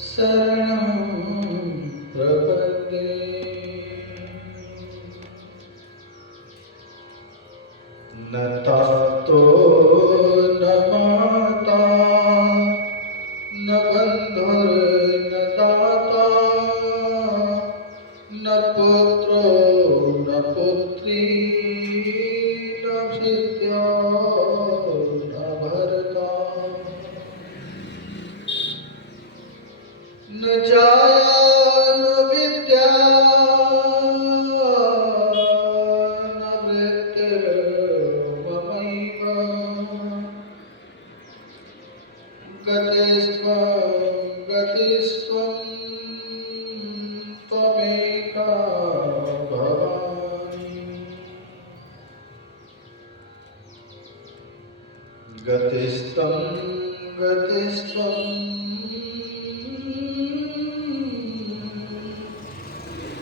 शरणं प्रपद्ये। न तातो न माता न बन्धुर्न दाता न पुत्रो न पुत्री न भित्यो न भर्ता न जाया न विद्या न वृत्तिर्ममैव गतिस्त्वं त्वमेका भवानि। गतिस्त्वं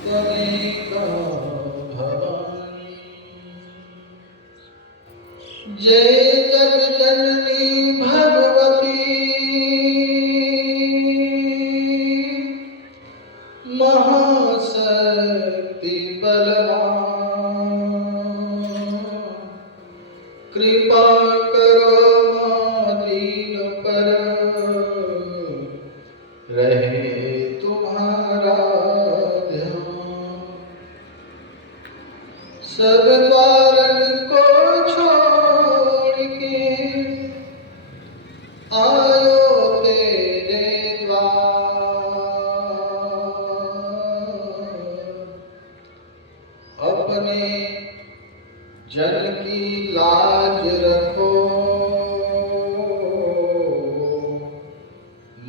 त्वमेका भवानि। जय जगजननी भगवती महाशक्ति बलवान, कृपा करो मां दीन पर, रहे तुम्हारा ध्यान। सब कारण को छोड़ के आयो तेरे द्वार। अपने जन की लाज रखो,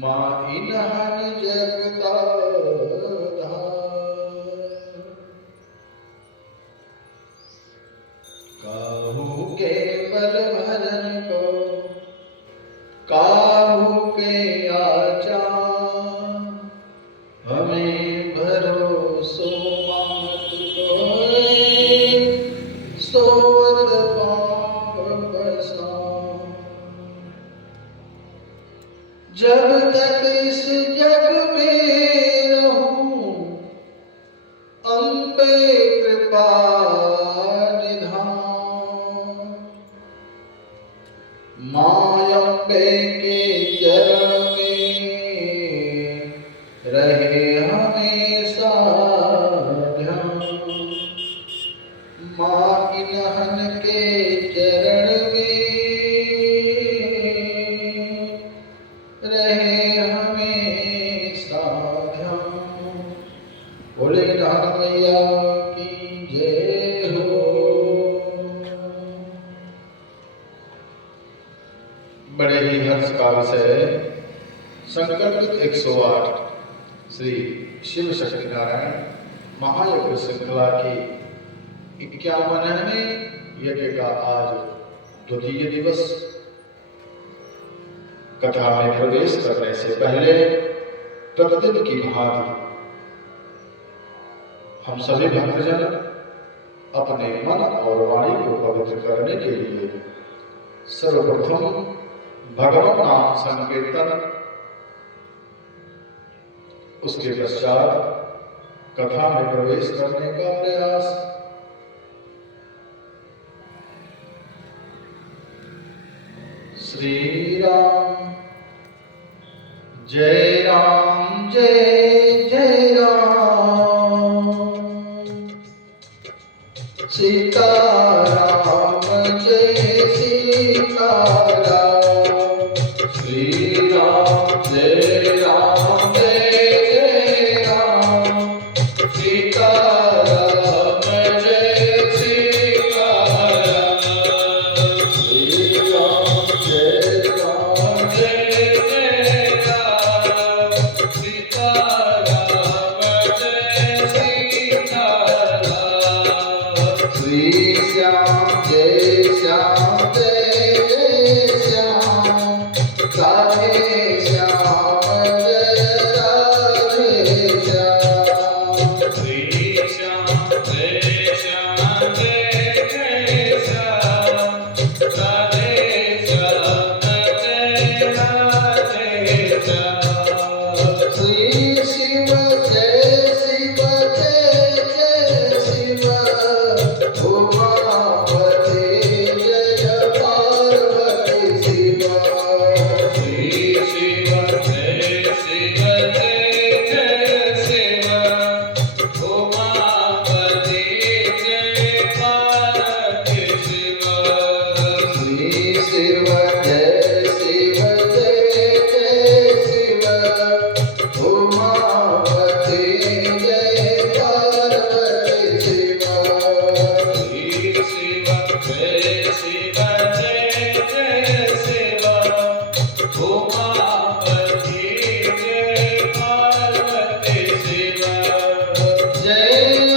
मां इन्हन जगताधार। काहू के बल भजन को काहू के आचा, हमें भरोसो मात कोय सोवत पाप बसा। जब तक इस जग में रहूं अम्बे कृपा निधान। मां अम्बे के चरण में रहे हमेशा ध्यान। मां इन्हन के चरण में रहे हमेशा ध्यान। बोले नाथ मैया की जय हो। बड़े ही हर्ष का विषय संकल्प 108 श्री शिव शक्ति नारायण महायज्ञ श्रृंखला की 51वें यज्ञ का आज द्वितीय दिवस। कथा में प्रवेश करने से पहले प्रतिदिन की भांति हम सभी भक्तजन अपने मन और वाणी को पवित्र करने के लिए सर्वप्रथम भगवान नाम संकीर्तन, उसके पश्चात कथा में प्रवेश करने का प्रयास। श्री राम जय जय राम। सीताराम जय सीताराम। श्री राम जय राम। सीताराम जय सीताराम। श्री राम जय सीताराम। शिव जय शिव जय जय शिव उमापति जय पार्वती शिव वीर शिव जय शिव जय जय शिव उमापति जय पार्वती शिव जय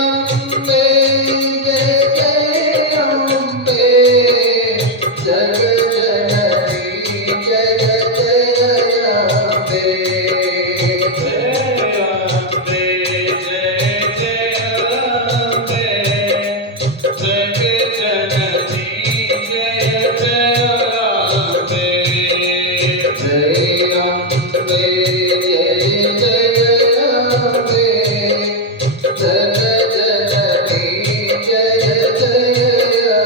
अम्बे जय अम्बे जग जननी जय जय अम्बे जय अम्बे जय जय अम्बे जग जननी जय जय अम्बे जय अम्बे जय जय अम्बे जग जननी जय जय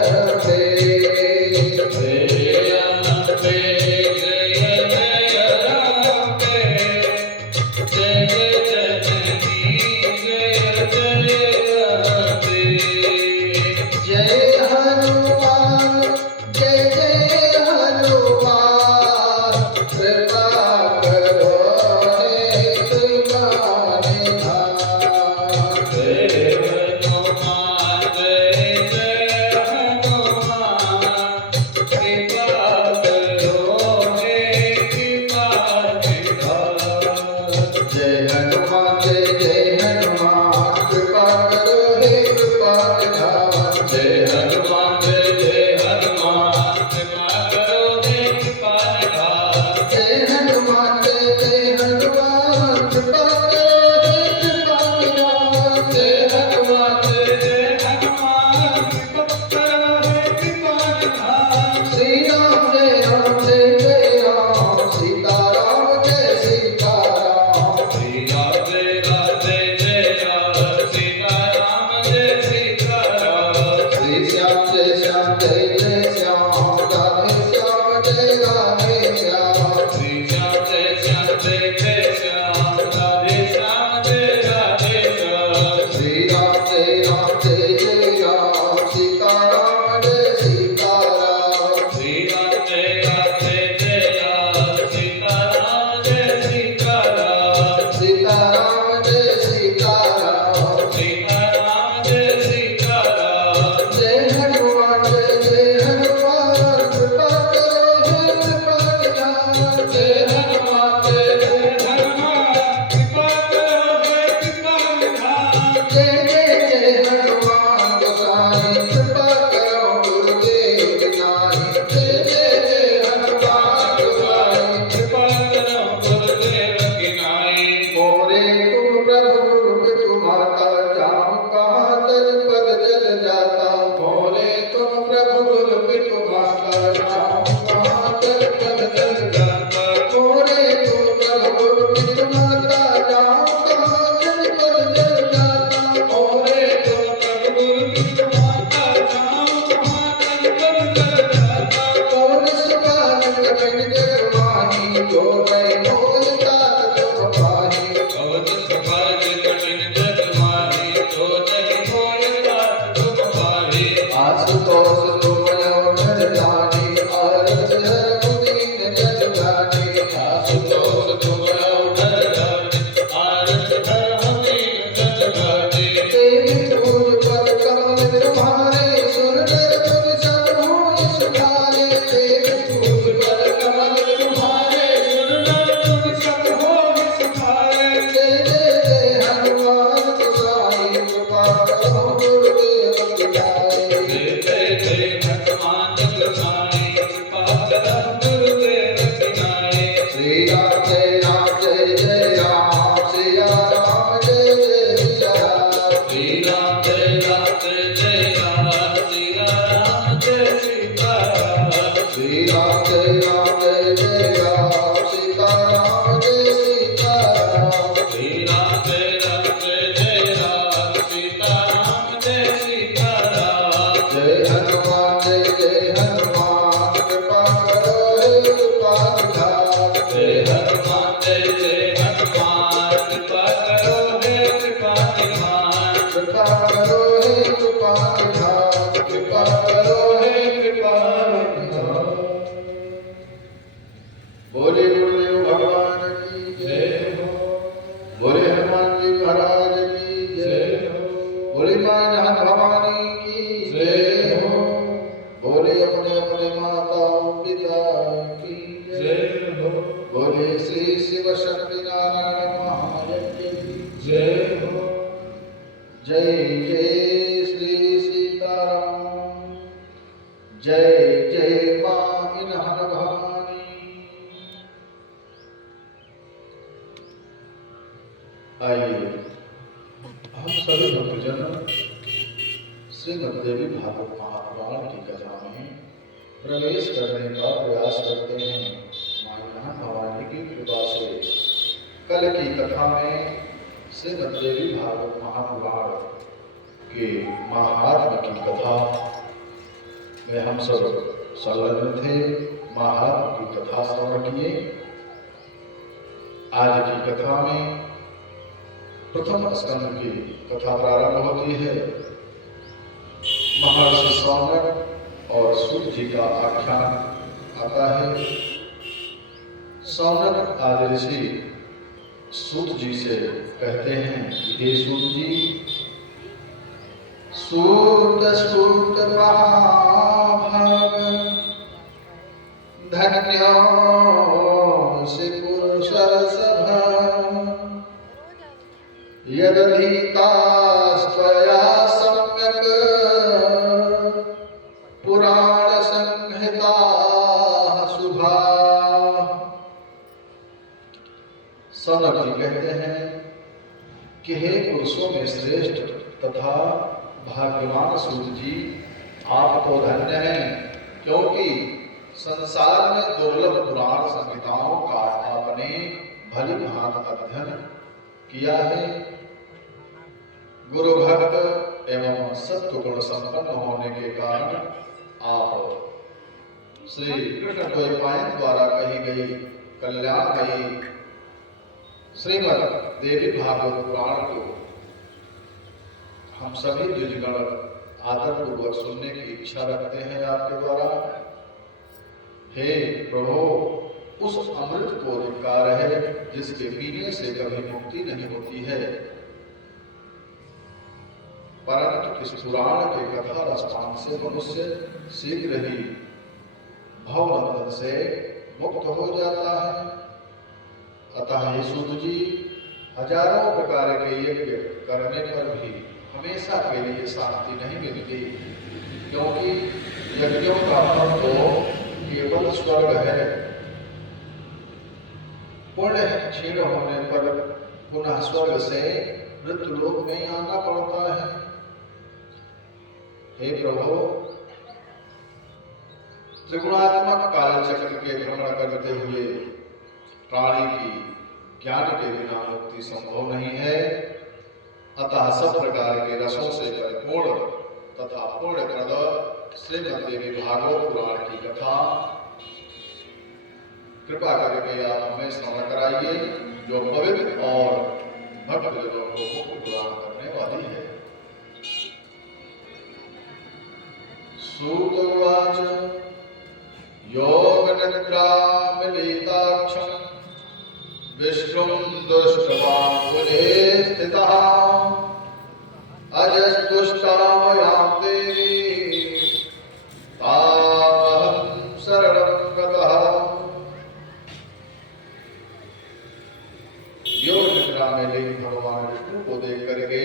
अम्बे जय अम्बे जय जय अम्बे जग जननी जय जय अम्बे जय हनुमान जय जय हनुमान कृपा करो हे कृपा निधान जय हनुमान जय जय हनुमान कृपा करो हे कृपा निधान जय हनुमान जय हनुमान कृपा करो हे कृपा निधान जय हनुमान जय हनुमान कृपा करो हे कृपा निधान जय हनुमान जय हनुमान कृपा करो हे कृपा निधान जय हनुमान जय हनुमान कृपा करो हे कृपा निधान श्री राम जय राम सीता राम जय सीताराम श्री राम जय राम सीता राम जय सीता राम श्री श्याम जय श्याम राधे श्याम जय राधे श्याम श्री श्याम जय श्याम राधे श्याम जय राधे श्याम श्री राम जय राम सीता राम जय सीताराम श्री राम जय राम सीता राम जय सीता राम सीता राम जय सीताराम सीता राम जय सीता राम जय हनुमान कृपा करो हे कृपा निधान जय हनुमान कृपा करो हे कृपा निधान जय जय हनुमान गोसाई कृपा करो गुरुदेव नाई जय जय हनुमान गोसाई कृपा करो गुरुदेव की नाई मोरे तुम प्रभु गुरु तुम माता जाऊं कहाँ तज पद चल जाता मोरे तुम प्रभु गुरु तुम माता जाऊं कहाँ तज पद चल जाता मोरे तुम प्रभु गुरु तुम माता जाऊं कहाँ तज पद चल जाता मोरे तुम प्रभु गुरु की माता जाऊं कहाँ तन पद चल जाता कौन सुखान कठिन जग माही जो नहीं मोल तात तुम पाही कवच सफल कठिन जग माही तो नहीं होयता तुम पाही आशुतोष तुम लो धरदानी आरत हर मुदीन जग जानी आशुतोष तुम लो धरधारी आरत धर हमीन जग गानी देवी पूज पद कमल तुम्हारे सुन कर तुम सब हो सुधारे देवी पूज पद कमल तुम्हारे सुनना तुम सब हो सुखाए जय जय हनुमान गोसाई कृपा करो गुरुदेव की नाई जय जय जय हनुमान गोसाई कृपा करो गुरुदेव की नाई श्री राम जय राम सिया राम जय जय सिया राम श्री राम जय राम सीता राम जय सीता राम श्री राम जय सीता राम जय सीताराम श्री राम जय सीता राम जय सीता राम जय हनुमान कृपा करो हे कृपा निधान जय हनुमान जय हनुमान कृपा करो हे कृपा निधान कृपा करो हे कृपा निधान कृपा करो हे कृपा निधान पिता की जय हो। बोले श्री शिव शक्ति नारायण महायज्ञ की जय हो। जय जय श्री सीताराम। जय जय मां इन्हर भवानी। आइए हम सभी भक्तजन श्रीमद्देवी भागवत महापुराण की कथा में प्रवेश करने का प्रयास करते हैं मां इन्हर भवानी की कृपा से। कल की कथा में श्रीमद्देवी भागवत महापुराण के महात्म्य की कथा में हम सब संलग्न थे, महात्म्य की कथा श्रवण किए। आज की कथा में प्रथम स्कंद की कथा प्रारंभ होती है। महर्षि सौनक और सूत जी का आख्यान आता है। सौनक आदि ऋषि सूत जी से कहते हैं, हे सूत जी, सूत सूत महाभाग धन्यो से पुरुषर सभा यदधीता स्वया सम्यक पुराण संहिता शुभा। सौनक जी कहते हैं कि हे पुरुषों में श्रेष्ठ तथा भाग्यवान सूत जी, आप तो धन्य हैं, क्योंकि संसार में दुर्लभ पुराण संहिताओं का आपने भली भांति अध्ययन किया है। गुरु भक्त एवं सत्व गुण संपन्न होने के कारण आप श्री कृष्ण द्वैपायन द्वारा कही गई कल्याणमयी श्रीमद् देवी भागवत पुराण को हम सभी द्विजगण आदर पूर्वक सुनने की इच्छा रखते हैं आपके द्वारा। हे प्रभु, उस अमृत को धिक्कार है जिसके पीने से कभी मुक्ति नहीं होती है, परंतु इस पुराण के कथा रसपान से मनुष्य शीघ्र ही भवबंधन से मुक्त हो जाता है। अतः हे सूत जी, हजारों प्रकार के यज्ञ करने पर भी हमेशा के लिए शांति नहीं मिलती, क्योंकि यज्ञों का फल तो केवल स्वर्ग है। पुण्य क्षीण होने पर पुनः स्वर्ग से मृत्युलोक में आना पड़ता है। हे प्रभु, त्रिगुणात्मक कालचक्र के भ्रमण करते हुए प्राणी की ज्ञान के बिना मुक्ति संभव नहीं है। अतः सब प्रकार के रसों से परिपूर्ण तथा पूर्णप्रद श्रीमद्देवी भागवत पुराण की कथा कृपा करके आप हमें श्रवण कराइए, जो पवित्र और भक्तजनों को मुक्त प्रदान करने वाली है। सूत उवाच योग निद्रा मिलिताक्षं विष्णुं दृष्ट्वा मुने स्थितः अजस्तुष्टामयां देवी तामहं शरणं गतः। योग निद्रा में लीन भगवान विष्णु को देख करके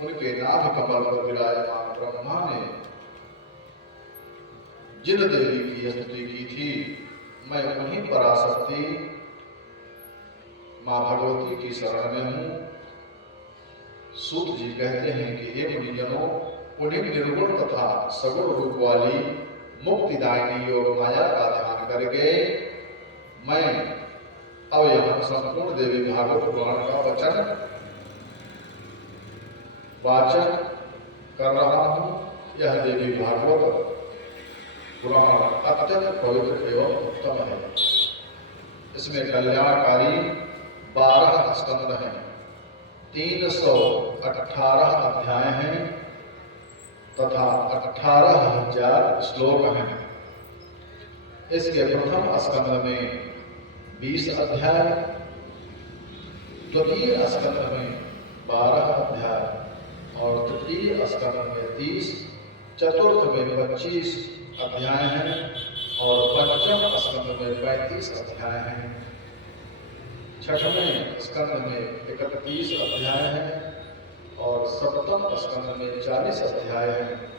उनके नाभ कमल पर विराजमान ब्रह्मा ने जिन देवी की स्तुति की थी, मैं उन्हीं पराशक्ति मां भगवती की शरण में हूं। सूत जी कहते हैं कि हे मुनिजनों, उन्हीं निर्गुण तथा सगुण रूप वाली मुक्तिदायिनी योग माया का ध्यान करके मैं अब यहाँ संपूर्ण देवी भागवत पुराण का वाचन कर रहा हूँ। यह देवी भागवत पुराण अत्यंत पवित्र एवं उत्तम है। इसमें कल्याणकारी 12 स्कंद हैं, 318 अध्याय हैं तथा 18,000 श्लोक हैं। इसके प्रथम स्कंद में 20 अध्याय, द्वितीय स्कंद में 12 अध्याय और तृतीय स्कंद में 30, चतुर्थ में 25 अध्याय हैं और में 35 अध्याय हैं। छठवें स्कंद में 31 अध्याय हैं और सप्तम स्कंद में 40 अध्याय हैं।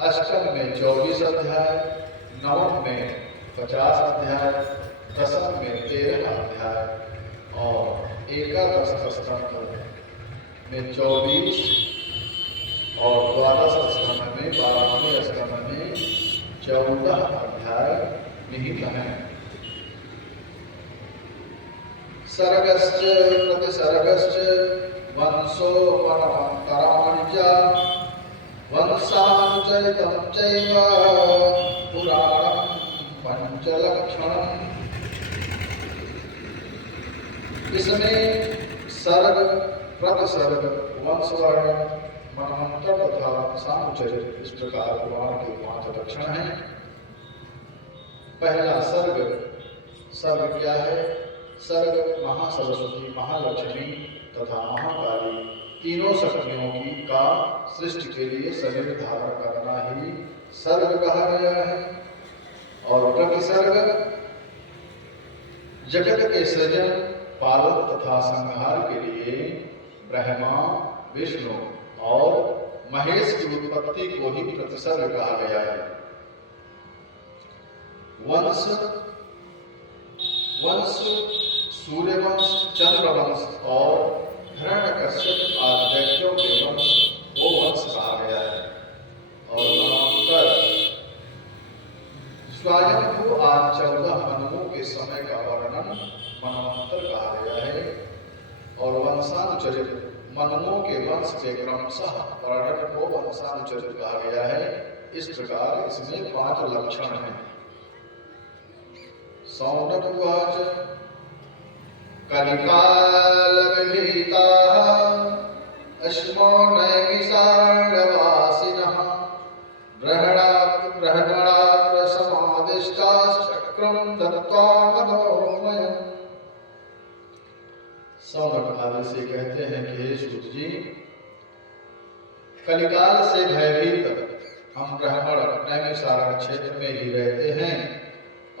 अष्टम में 24 अध्याय, नवम में 50 अध्याय, दसम में 13 अध्याय और एकादश स्कंद में 24 और द्वादश स्कंद में 12वें स्कंद में 14 अध्याय निहित हैं। सर्गश्च प्रतिसर्गश्च वंशो वनमन्तराणि च वंशानुचरितं चैव पुराणं पंचलक्षणम्। इसमें सर्ग, प्रतिसर्ग, वंशवर्णन, मनमंत्र तथा सानुचरित इस प्रकार पुराण के 5 लक्षण हैं। पहला सर्ग। सर्ग क्या है? सर्ग महासरस्वती, महालक्ष्मी तथा महाकाली तीनों शक्तियों की का सृष्टि के लिए शरीर धारण करना ही सर्ग कहा गया है। और प्रतिसर्ग जगत के सृजन, पालन तथा संहार के लिए ब्रह्मा, विष्णु और महेश की उत्पत्ति को ही प्रतिसर्ग कहा गया है। वंश, सूर्यवंश, चंद्रवंश और हिरण्यकश्यप आदि दैत्यों के वंश वो वंश कहा गया है। और मनवंतर स्वयंभू आज 14 मनुओं के समय का वर्णन मनवंतर कहा गया है। और वंशानुचरित मनुओं के वंश के क्रमशः वर्णन को वंशानुचरित कहा गया है। इस प्रकार इसमें 5 लक्षण हैं। सौनक उवाच कलिकाल विहिताः अश्मो नैमिषारण्यवासिनः ब्रह्मणात्र समादिष्टाश्चक्रं दत्त्वा मनोमयम्। सौनक आदि से कहते हैं कि हे सूत जी, कलिकाल से भयभीत हम ब्राह्मण नैमिषारण्य क्षेत्र में ही रहते हैं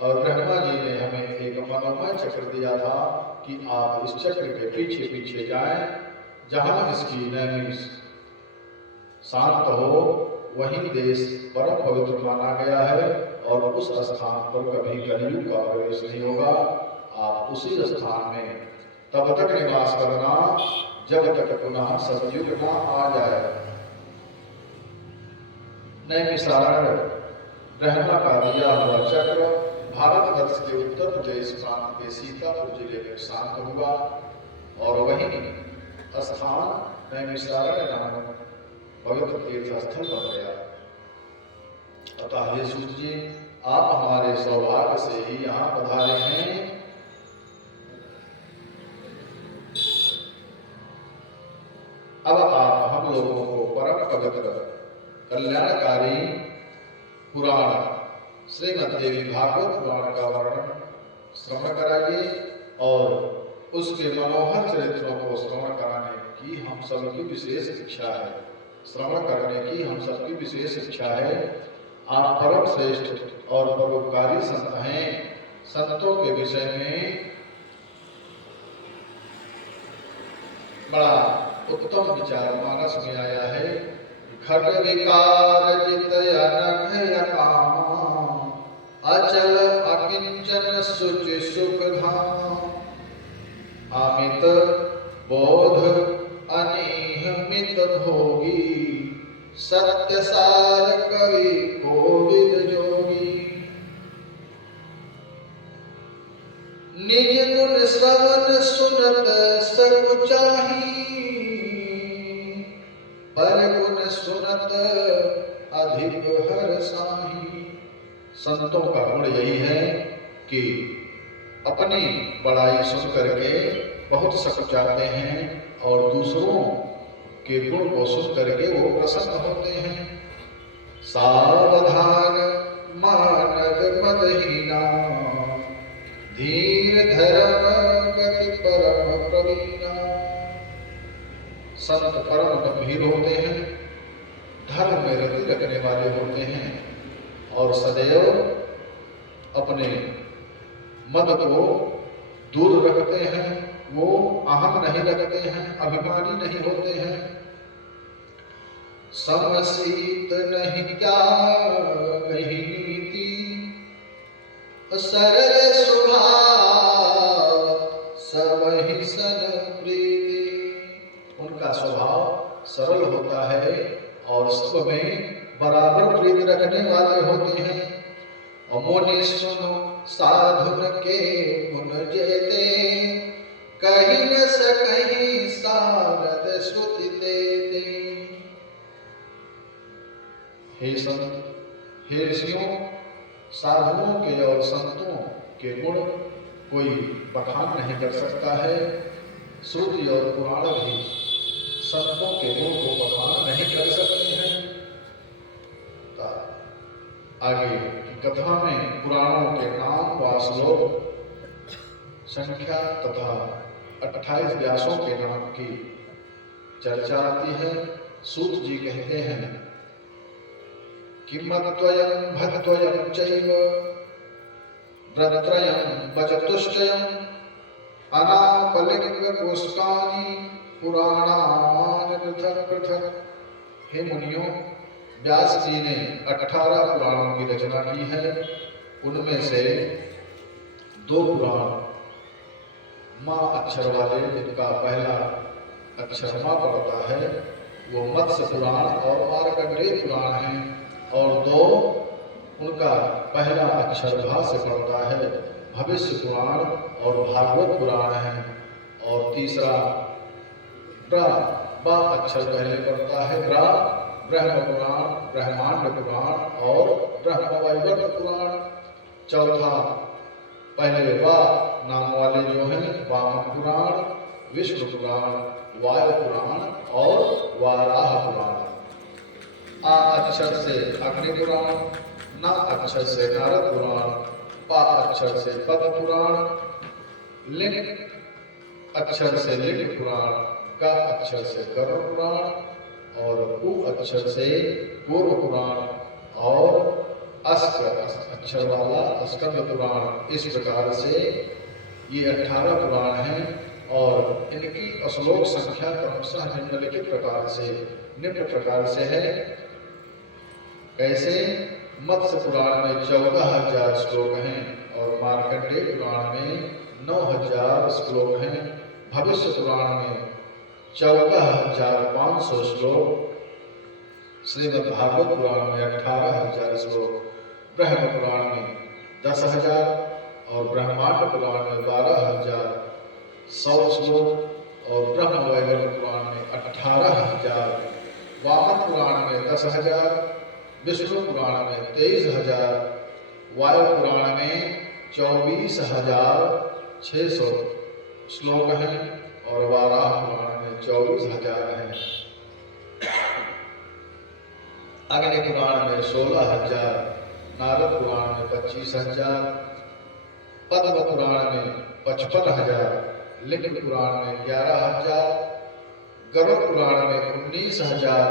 और ब्रह्मा जी ने हमें एक मनोमय चक्र दिया था कि आप इस चक्र के पीछे पीछे जाएं, जहां इसकी नैमिष शांत हो वही देश परम पवित्र माना गया है और उस स्थान पर कभी कलयुग का प्रवेश नहीं होगा। आप उसी स्थान में तब तक निवास करना जब तक पुनः सतयुग न आ जाए। नैमिषारण्य ब्रह्मा का दिया हुआ चक्र भारतवर्ष के उत्तर प्रदेश प्रांत के सीतापुर जिले में शांत हुआ और वही स्थान नैमिषारण्य नामक पवित्र तीर्थ स्थल बन गया। अतः हे सूत जी, आप हमारे सौभाग्य से ही यहाँ पधारे हैं। अब आप हम लोगों को परम पवित्र कल्याणकारी पुराण श्रीमद्देवी भागवत पुराण का वर्णन श्रवण कराइए और उसके मनोहर चरित्रों को श्रवण कराने की हम सबकी विशेष इच्छा है। श्रवण करने की हम सबकी विशेष इच्छा है। आप परम श्रेष्ठ और परोपकारी संत हैं। संतों के विषय में बड़ा उत्तम विचार मानस में आया है। खट विकार जित अनघ कामा अचल अकिंचन सुचि सुख धाम अमित बोध अनिहमित भोगी सत्य सार कवि कोविद जोगी। निज गुण श्रवण सुनत सब चाही पर गुण सुनत अधिक हर साही। संतों का गुण यही है कि अपनी बड़ाई सुन करके बहुत सक जाते हैं और दूसरों के गुण को सुन करके वो प्रसन्न होते हैं। सावधान मानद मदहीना धीर धर्म गति परम प्रवीणा। संत परम गंभीर होते हैं, धर्म में रति रखने वाले होते हैं और सदैव अपने मद को दूर रखते हैं, वो अहम नहीं रखते हैं, अभिमानी नहीं होते हैं। समसीत नहीं क्या कही नीति, सरल स्वभाव सबहि सन प्रीति। उनका स्वभाव सरल होता है और सब में बराबर प्रीति रखने वाले होते हैं। मुनि सुनो साधुन के गुण जेते, कही न सकहि सारद श्रुति देते। हे संत, हे ऋषियों, साधुओं के और संतों के गुण कोई बखान नहीं कर सकता है। श्रुति और पुराण भी संतों के गुण को बखान नहीं कर सकते हैं। आगे की कथा में पुराणों के नाम व श्लोक संख्या तथा 28 व्यासों के नाम की चर्चा आती है। सूत जी कहते हैं किमत्वयं भक्त्वयं चैव व्रत्रयं वचतुष्टयं अनापलिंग पुष्कानि पुराणानि पृथक पृथक। हे मुनियों, व्यास जी ने 18 पुराणों की रचना की है। उनमें से 2 पुराण माँ अक्षर वाले, जिनका पहला अक्षर माँ पड़ता है, वो मत्स्य पुराण और मार्कंडेय पुराण है, और 2 उनका पहला अक्षर भा से पड़ता है, भविष्य पुराण और भागवत पुराण है, और तीसरा बा अक्षर पहले पड़ता है, ब्रह्म पुराण, ब्रह्मांड पुराण और ब्रह्मवैवर्त पुराण। चौथा पहले वा नाम वाले जो हैं वामन पुराण, विष्णु पुराण, वायु पुराण और वाराह पुराण। आ अक्षर से अग्नि पुराण, ना अक्षर से नारद पुराण, पा अक्षर से पद्म पुराण, लिंग अक्षर से लिंग पुराण, का अक्षर से कर्ण पुराण और उ अक्षर से पूर्व पुराण और अस्क अक्षर वाला स्कंद पुराण। इस प्रकार से ये 18 पुराण हैं और इनकी श्लोक संख्या क्रमशः निम्नलिखित प्रकार से है। कैसे? मत्स्य पुराण में 14,000 श्लोक हैं और मार्कंडेय पुराण में 9,000 श्लोक हैं। भविष्य पुराण में 14,500 श्लोक, श्रीमद् भागवत पुराण में 18,000 श्लोक, ब्रह्म पुराण में 10,000 और ब्रह्मांड पुराण में 12,100 श्लोक और ब्रह्मवैवर्त पुराण में 18,000, वामन पुराण में 10,000, विष्णु पुराण में 23,000, वायु पुराण में 24,600 श्लोक हैं और वाराह पुराण में 24,000 हैं। अग्नि पुराण में 16,000, नारद पुराण में 25,000, पद्म पुराण में 55,000, लिंग पुराण में 11,000, गरुड़ पुराण में 19,000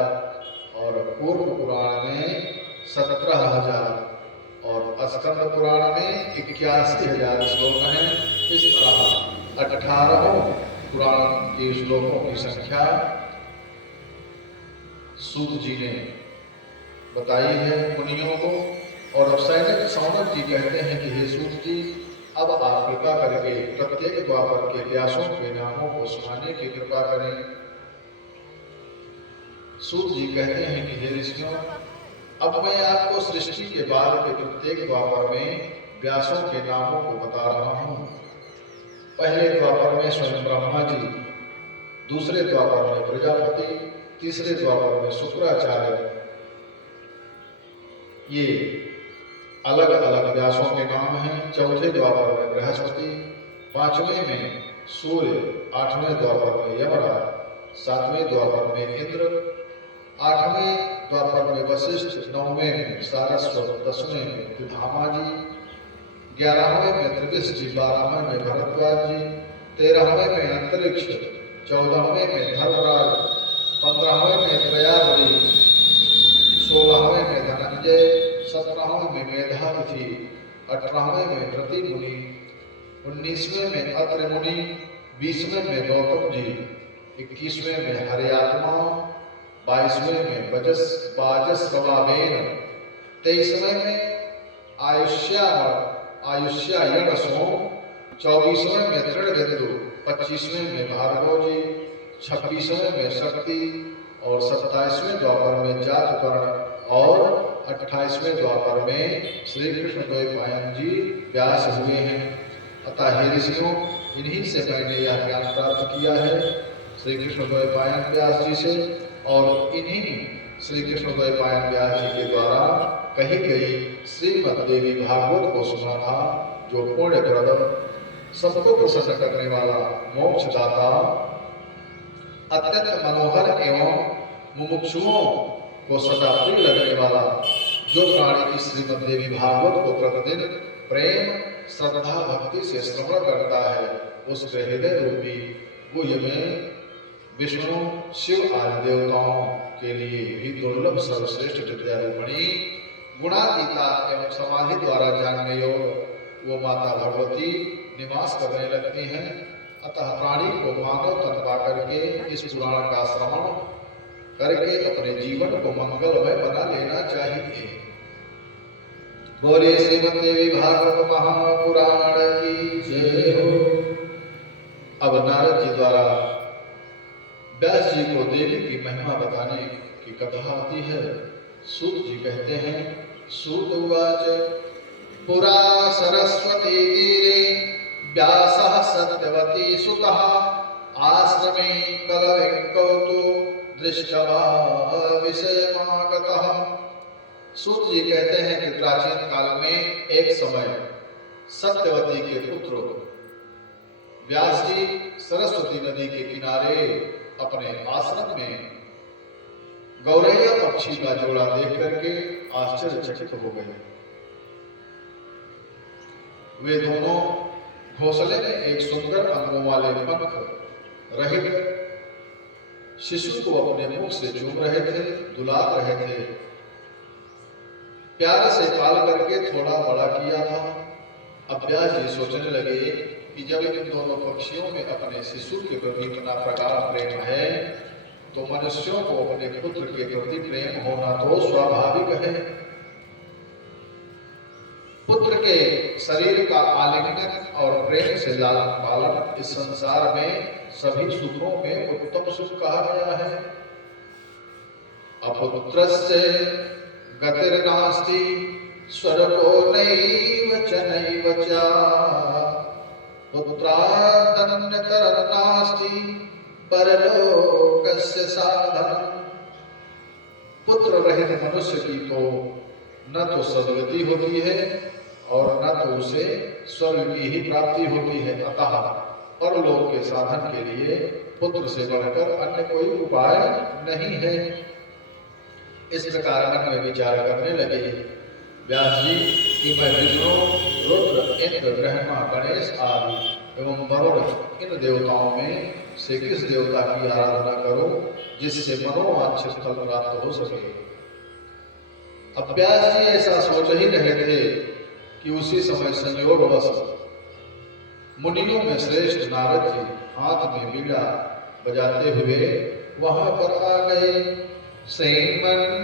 और पूर्व पुराण में 17,000 और स्कंद पुराण में 81,000 श्लोक हैं। इस तरह 18 पुराण के श्लोकों की संख्या सूत जी ने बताई है मुनियों को। और अब सौनक जी कहते हैं कि हे सूत जी, अब आप कृपा करके प्रत्येक द्वापर के व्यासों के नामों को सुनाने की कृपा करें। सूत जी कहते हैं कि हे ऋषियों, अब मैं आपको सृष्टि के बाद के प्रत्येक द्वापर में व्यासों के नामों को बता रहा हूँ। पहले द्वापर में स्वयं ब्रह्मा जी, दूसरे द्वापर में प्रजापति, तीसरे द्वापर में शुक्राचार्य। ये अलग अलग व्यासों के नाम हैं। चौथे द्वापर में बृहस्पति, 5वें में सूर्य, 8वें द्वापर में यमराज, 7वें द्वापर में इंद्र, 8वें द्वापर में वशिष्ठ, 9वें में सारस्वत, 10वें में पितामह जी, 11वें में त्रिविश जी, 12वें में भरद्वाज जी, 13वें में अंतरिक्ष, 14वें में धर्मराज, 15वें में त्रयावली, 16वें में धनंजय, 17वें में मेधातिथि, 18वें में व्रति मुनि, 19वें में अत्रि मुनि, 20वें में गौतम जी, 21वें में हरियात्मा, 22वें में बाजस्रवावेन, 23वें में आयुष्यायण सोम, 24वें में तृणबिंदु, 25वें में भार्गव जी, 26वें में शक्ति और 27वें द्वापर में जातकर्ण और 28वें द्वापर में श्री कृष्ण द्वैपायन जी व्यास हुए हैं। अतः हे ऋषियों, इन्हीं से मैंने यह ज्ञान प्राप्त किया है श्री कृष्ण द्वैपायन व्यास जी से, और इन्हीं श्री कृष्ण द्वैपायन व्यास जी के द्वारा कही गई श्रीमद् देवी भागवत को सुना था, जो पुण्यप्रद, सबको प्रसन्न करने वाला, मोक्षदाता, अत्यंत मनोहर एवं मुमुक्षुओं को सदा प्रिय लगने वाला, जो प्राणी की श्रीमद् देवी भागवत को प्रतिदिन प्रेम, श्रद्धा, भक्ति से श्रवण करता है, उसके हृदय रूपी गुह्य में विष्णु, शिव आदि देवताओं के लिए भी दुर्लभ सर्वश्रेष्ठ विद्या रूपणी, गुणातीता एवं समाधि द्वारा जानने योग्य वो माता भगवती निवास करने लगती हैं। अतः प्राणी को मानव तन पा करके इस पुराण का श्रवण करके अपने जीवन को मंगलमय बना लेना चाहिए। बोले श्रीमद् देवी भागवत महापुराण की जय हो। अब नारद जी द्वारा व्यास जी को देवी की महिमा बताने की कथा आती है। सूत जी कहते हैं, सूत उवाच पुरा सरस्वती तीरे व्यासः सत्यवती सुतः आश्रमे कलविकौतु दृष्टवा विषयमागतः। सूत जी कहते हैं कि प्राचीन काल में एक समय सत्यवती के पुत्र व्यास जी सरस्वती नदी के किनारे अपने आश्रम में गौरैया पक्षी का जोड़ा देख करके आश्चर्यचकित हो गए। वे दोनों घोंसले में एक सुंदर अंगों वाले पंख रहित शिशु को अपने मुख से चूम रहे थे, दुला रहे थे। प्यार से पाल करके थोड़ा बड़ा किया था। अब व्यास जी सोचने लगे कि जब इन दोनों पक्षियों में अपने शिशु के प्रति इतना प्रगाढ़ प्रेम है, तो मनुष्यों को अपने पुत्र के प्रति प्रेम होना तो स्वाभाविक है। पुत्र के शरीर का आलिंगन और प्रेम से लालन पालन इस संसार में सभी सुखों में उत्तम सुख कहा गया है। अपुत्रस्य गतिर्नास्ति स्वर्गो नैव च नैव च पुत्रादन्यतरं नास्ति परलोकस्य साधनम्। पुत्र रहित मनुष्य की तो न तो सद्गति होती है और न तो उसे स्वर्ग की ही प्राप्ति होती है। अतः परलोक के साधन के लिए पुत्र से बढ़कर अन्य कोई उपाय नहीं है। इस प्रकार मन में विचार करने लगे व्यास जी कि मैं विष्णु, रुद्र, इंद्र, ब्रह्मा, गणेश आदि एवं वरुण इन देवताओं में से किस देवता की आराधना करूं जिससे मनोवांछित फल प्राप्त हो सके। अब व्यास जी ऐसा सोच ही रहे थे कि उसी समय संयोगवश मुनियों में श्रेष्ठ नारद जी हाथ में बीड़ा बजाते हुए वहां पर आ गए। श्रीमन्नारायण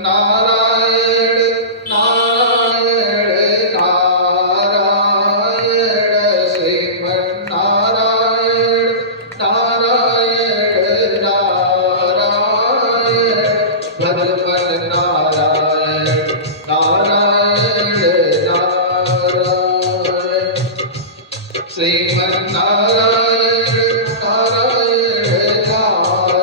नारायण नारायण श्रीमन्नारायण नारायण नारायण भजमन नारायण नारायण नारायण श्रीमन्नारायण नारायण नारायण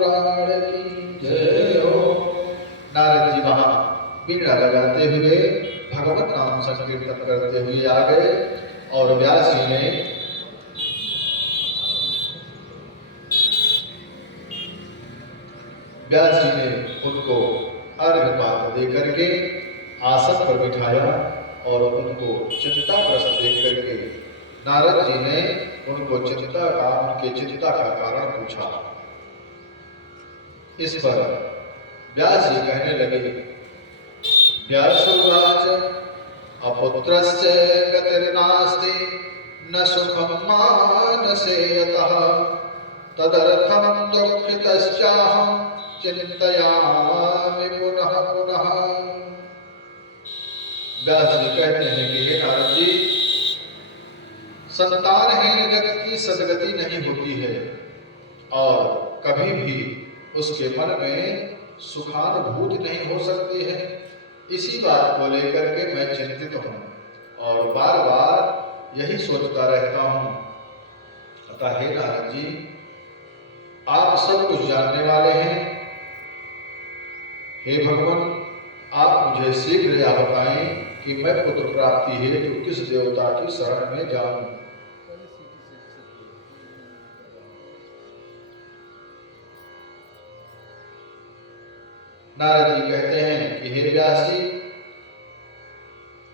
पुराण की जय हो। नारद जी वहां बीड़ा बजाते हुए भगवत नाम संकीर्तन करते हुए आ गए और व्यास जी ने उनको अर्घ्यपात्र दे करके आसन पर बिठाया और उनको चिंताग्रस्त देख करके नारद जी ने उनको उनके चिंता का कारण पूछा। इस पर व्यास जी कहने लगे, व्यासुवाच अपुत्रस्य गतिर्नास्ति न सुखं मानसे यतः तदर्थं दुःखितश्चाहं चिंतयामि पुनः पुनः। व्यास जी कहते हैं कि हे नारद जी, संतानहीन व्यक्ति की सदगति नहीं होती है और कभी भी उसके मन में सुखानुभूति नहीं हो सकती है। इसी बात को लेकर के मैं चिंतित हूँ और बार बार यही सोचता रहता हूँ। अतः हे नारद जी, आप सब कुछ जानने वाले हैं। हे भगवान, आप मुझे शीघ्र यह बताएं कि मैं पुत्र प्राप्ति हेतु किस देवता की शरण में जाऊं। नारद जी कहते हैं कि हे व्यास जी,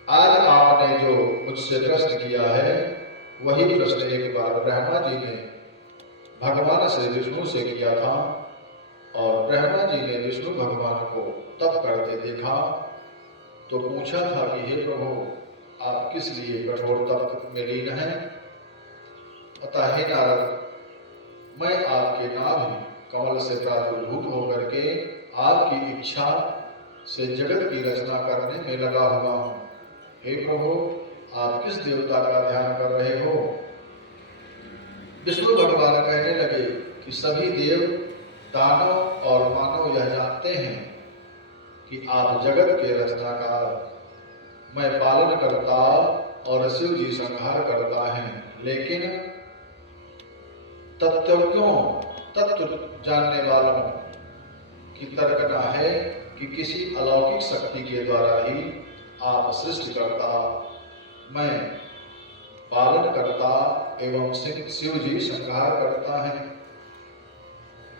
आज आपने जो मुझसे प्रश्न किया है वही प्रश्न एक बार ब्रह्मा जी ने भगवान श्री विष्णु से किया था और ब्रह्मा जी ने विष्णु भगवान को तप करते देखा तो पूछा था कि हे प्रभु, आप किस लिए कठोर तप में लीन हैं। अतः हे नारद, मैं आपके नाभि कमल से प्रादुर्भूत होकर के आपकी इच्छा से जगत की रचना करने में लगा हुआ हूँ। हे प्रभु, आप किस देवता का ध्यान कर रहे हो। विष्णु भगवान कहने लगे कि सभी देव, दानव और मानव यह जानते हैं कि आप जगत के रचनाकार, मैं पालन करता और शिव जी संहार करता है। लेकिन तत्वज्ञों, तत्व जानने वालों की तर्कना है कि किसी अलौकिक शक्ति के द्वारा ही आप सृष्टि करता, मैं पालन करता एवं शिव जी संहार करता है।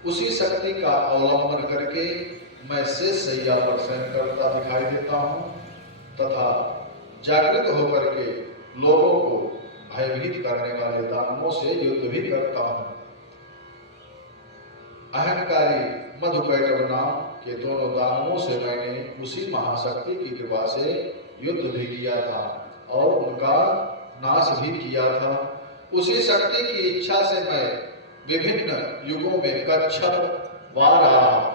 उसी शक्ति का अवलंबन करके मैं शेष सैया पर शयन करता दिखाई देता हूँ तथा जागृत होकर के लोगों को भयभीत करने वाले दानवों से युद्ध भी करता हूँ। अहंकारी मधुकैटभ नाम के दोनों दानवों से मैंने उसी महाशक्ति की कृपा से युद्ध भी किया था और उनका नाश भी किया था। उसी शक्ति की इच्छा से मैं विभिन्न युगों में कच्छप, वाराह,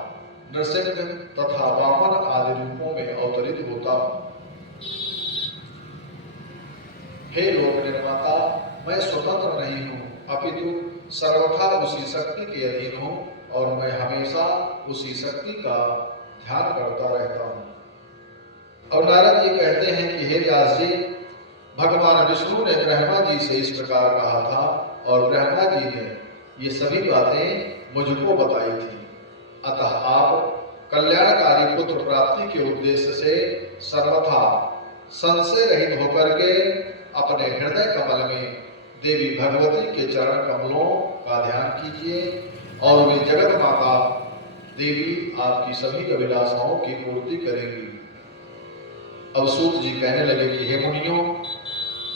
नृसिंह तथा वामन आदि रूपों में अवतरित होता हूँ। हे लोक निर्माता, मैं स्वतंत्र नहीं हूँ अपितु सर्वथा उसी शक्ति के अधीन हूँ और मैं हमेशा उसी शक्ति का ध्यान करता रहता हूँ। और नारद जी कहते हैं कि हे व्यास जी, भगवान विष्णु ने ब्रह्मा जी से इस प्रकार कहा था और ब्रह्मा जी ने ये सभी बातें मुझको बताई थी। अतः आप कल्याणकारी पुत्र प्राप्ति के उद्देश्य से सर्वथा संशय रहित होकर के अपने हृदय कमल में देवी भगवती के चरण कमलों का ध्यान कीजिए और वे जगत माता देवी आपकी सभी अभिलाषाओं की पूर्ति करेंगी। अब सूत जी कहने लगे कि हे मुनियों,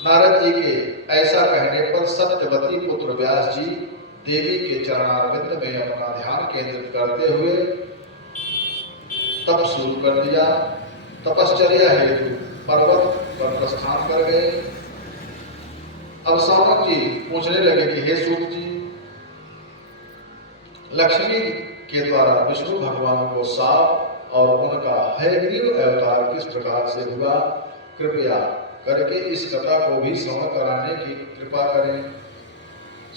नारद जी के ऐसा कहने पर सत्यवती पुत्र व्यास जी देवी के चरणारविंद में अपना ध्यान केंद्रित करते हुए तप शुरू कर दिया। तपश्चर्या हेतु पर्वत पर प्रस्थान कर गए। अब सौनक जी पूछने लगे कि हे सूत जी, लक्ष्मी के द्वारा विष्णु भगवान को साप और उनका हयग्रीव अवतार किस प्रकार से हुआ, कृपया करके इस कथा को भी श्रवण कराने की कृपा करें।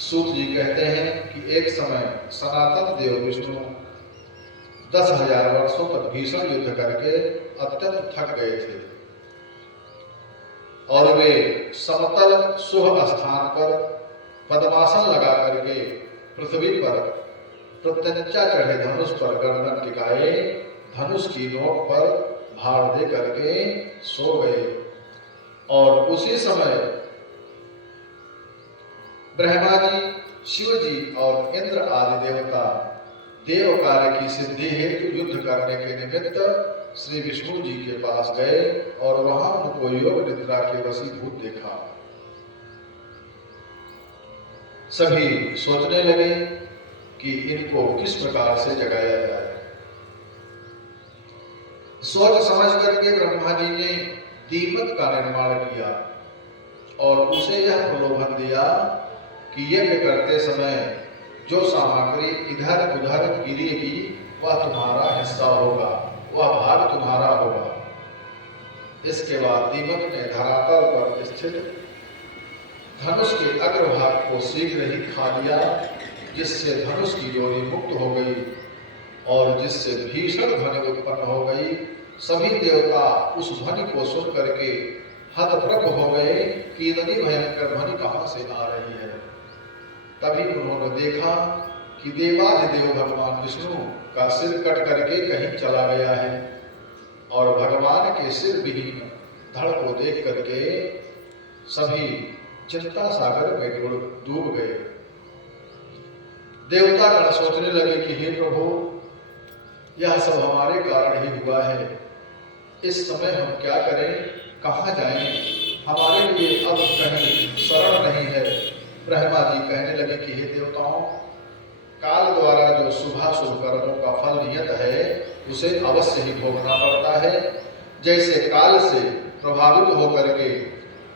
सूत जी कहते हैं कि एक समय सनातन देव विष्णु 10,000 वर्षों तक भीषण युद्ध करके अत्यंत थक गए थे और वे समतल शुभ स्थान पर पद्मासन लगा करके पृथ्वी पर प्रत्यंचा चढ़े धनुष पर गर्दन टिकाए, धनुष की नोक पर भार दे करके सो गए। और उसी समय ब्रह्मा जी, शिव जी और इंद्र आदि देवता देव कार्य की सिद्धि हेतु युद्ध करने के निमित्त श्री विष्णु जी के पास गए और वहां उनको योग निद्रा के वशीभूत देखा। सभी सोचने लगे कि इनको किस प्रकार से जगाया जाए। सोच समझ करके ब्रह्मा जी ने दीपक का निर्माण किया और उसे यह प्रलोभन दिया कि यज्ञ करते समय जो सामग्री इधर उधर गिरेगी वह तुम्हारा हिस्सा होगा, वह भाग तुम्हारा होगा। इसके बाद दीपक ने धरातल पर स्थित धनुष के अग्रभाग को शीघ्र ही खा लिया, जिससे धनुष की डोरी मुक्त हो गई और जिससे भीषण ध्वनि उत्पन्न हो गई। सभी देवता उस ध्वनि को सुन करके हतप्रभ हो गए कि इतनी भयंकर ध्वनि कहां से आ रही है। तभी उन्होंने देखा कि देवाधिदेव भगवान विष्णु का सिर कट करके कहीं चला गया है और भगवान के सिर विहीन धड़ को देख करके सभी चिंता सागर में डूब गए। देवता गण सोचने लगे कि हे प्रभु, यह सब हमारे कारण ही हुआ है। इस समय हम क्या करें, कहाँ जाएं? हमारे लिए अब कहीं शरण नहीं है। ब्रह्मा जी कहने लगे कि हे देवताओं, काल द्वारा जो शुभाशुभ कर्मों का फल नियत है उसे अवश्य ही भोगना पड़ता है। जैसे काल से प्रभावित होकर के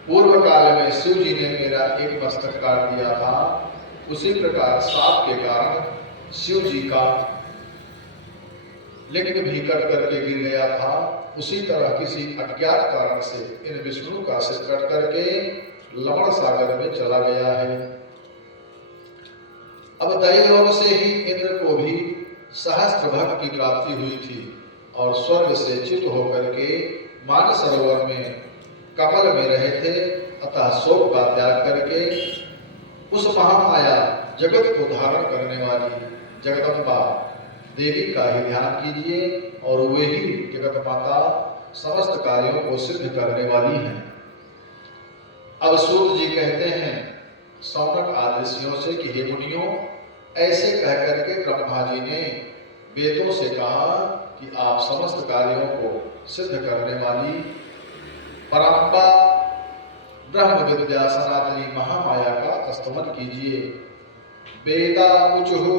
पूर्व काल में शिव जी ने मेरा एक मस्तक काट दिया था, उसी प्रकार साप के कारण शिव जी का लिंग भी कट करके गिर गया था। उसी तरह किसी अज्ञात कारण से इन विष्णु का सिर कट करके लवण सागर में चला गया है। अब दैव से ही इंद्र को भी सहस्त्र भग की प्राप्ति हुई थी और स्वर्ग से च्युत होकर के मानसरोवर में कमल में रहे थे। अतः शोक का त्याग करके उस महामाया जगत को धारण करने वाली जगदम्बा देवी का ही ध्यान कीजिए और वे ही जगत माता समस्त कार्यों को सिद्ध करने वाली हैं। अब सूत जी कहते हैं सौनक आदि ऋषियों से कि हे मुनियों, ऐसे कह करके ब्रह्मा जी ने वेदों से कहा कि आप समस्त कार्यों को सिद्ध करने वाली परंपा ब्रह्म विद्या सनातनी महामाया का स्तमन कीजिए। वेदा उचुहु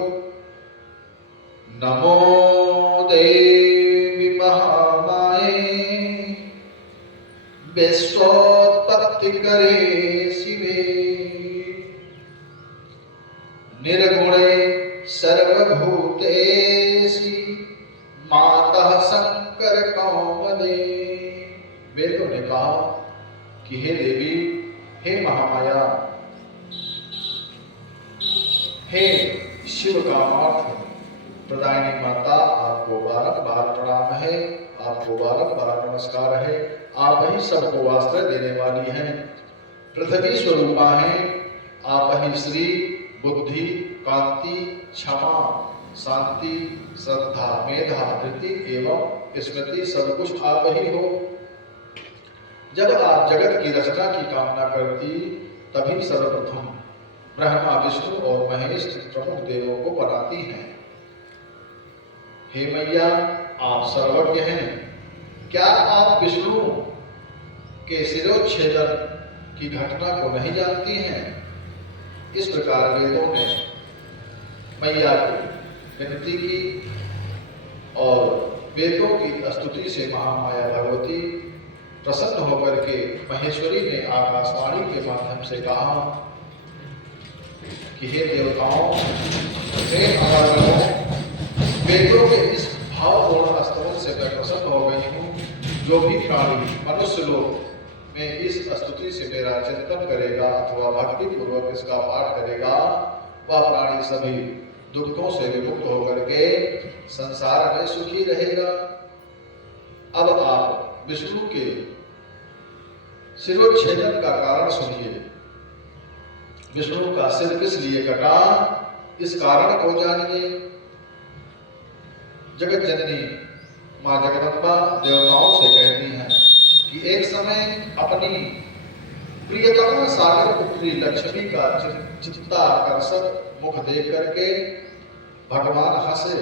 नमो देवी महामाये, विश्वोत्पत्ति करे शिवे, निर्गुणे सर्वभूतेषि मातः शंकर कौमदे। वेदों ने कहा कि हे देवी, हे महामाया, हे शिव का मार्ग प्रदायिनी माता, आपको बारंबार प्रणाम है, आपको बारंबार नमस्कार है। आप ही सबको आश्रय देने वाली हैं, पृथ्वी स्वरूपा हैं। आप ही श्री, बुद्धि, कांति, क्षमा, शांति, श्रद्धा, मेधा, धृति एवं स्मृति सब कुछ आप ही हो। जब आप जगत की रचना की कामना करती तभी सर्वप्रथम ब्रह्मा, विष्णु और महेश प्रमुख देवों को बनाती हैं। हे मैया, आप सर्वज्ञ हैं। क्या आप विष्णु के शिरोच्छेदन की घटना को नहीं जानती हैं? इस प्रकार वेदों ने मैया को विनती की और वेदों की स्तुति से महामाया भगवती प्रसन्न होकर के महेश्वरी ने आकाशवाणी के माध्यम से कहा कि हे देवताओं, हे अमरगणों, वेदों के इस भावपूर्ण स्तवन से मैं प्रसन्न हो गई हूँ। जो भी प्राणी मनुष्य लोग में इस स्तुति से मेरा चिंतन करेगा अथवा भक्ति पूर्वक इसका पाठ करेगा, वह प्राणी सभी दुखों से विमुक्त होकर के संसार में सुखी रहेगा। अब आप विष्णु के शिरोच्छेदन का कारण सुनिए। विष्णु का सिर किस लिए कटा, इस कारण को जानिए। जगत जननी माँ जगदम्बा देवताओं से कहती हैं कि एक समय अपनी प्रियतमा सागर पुत्री लक्ष्मी का चित्ताकर्षक मुख देख करके भगवान हंसे।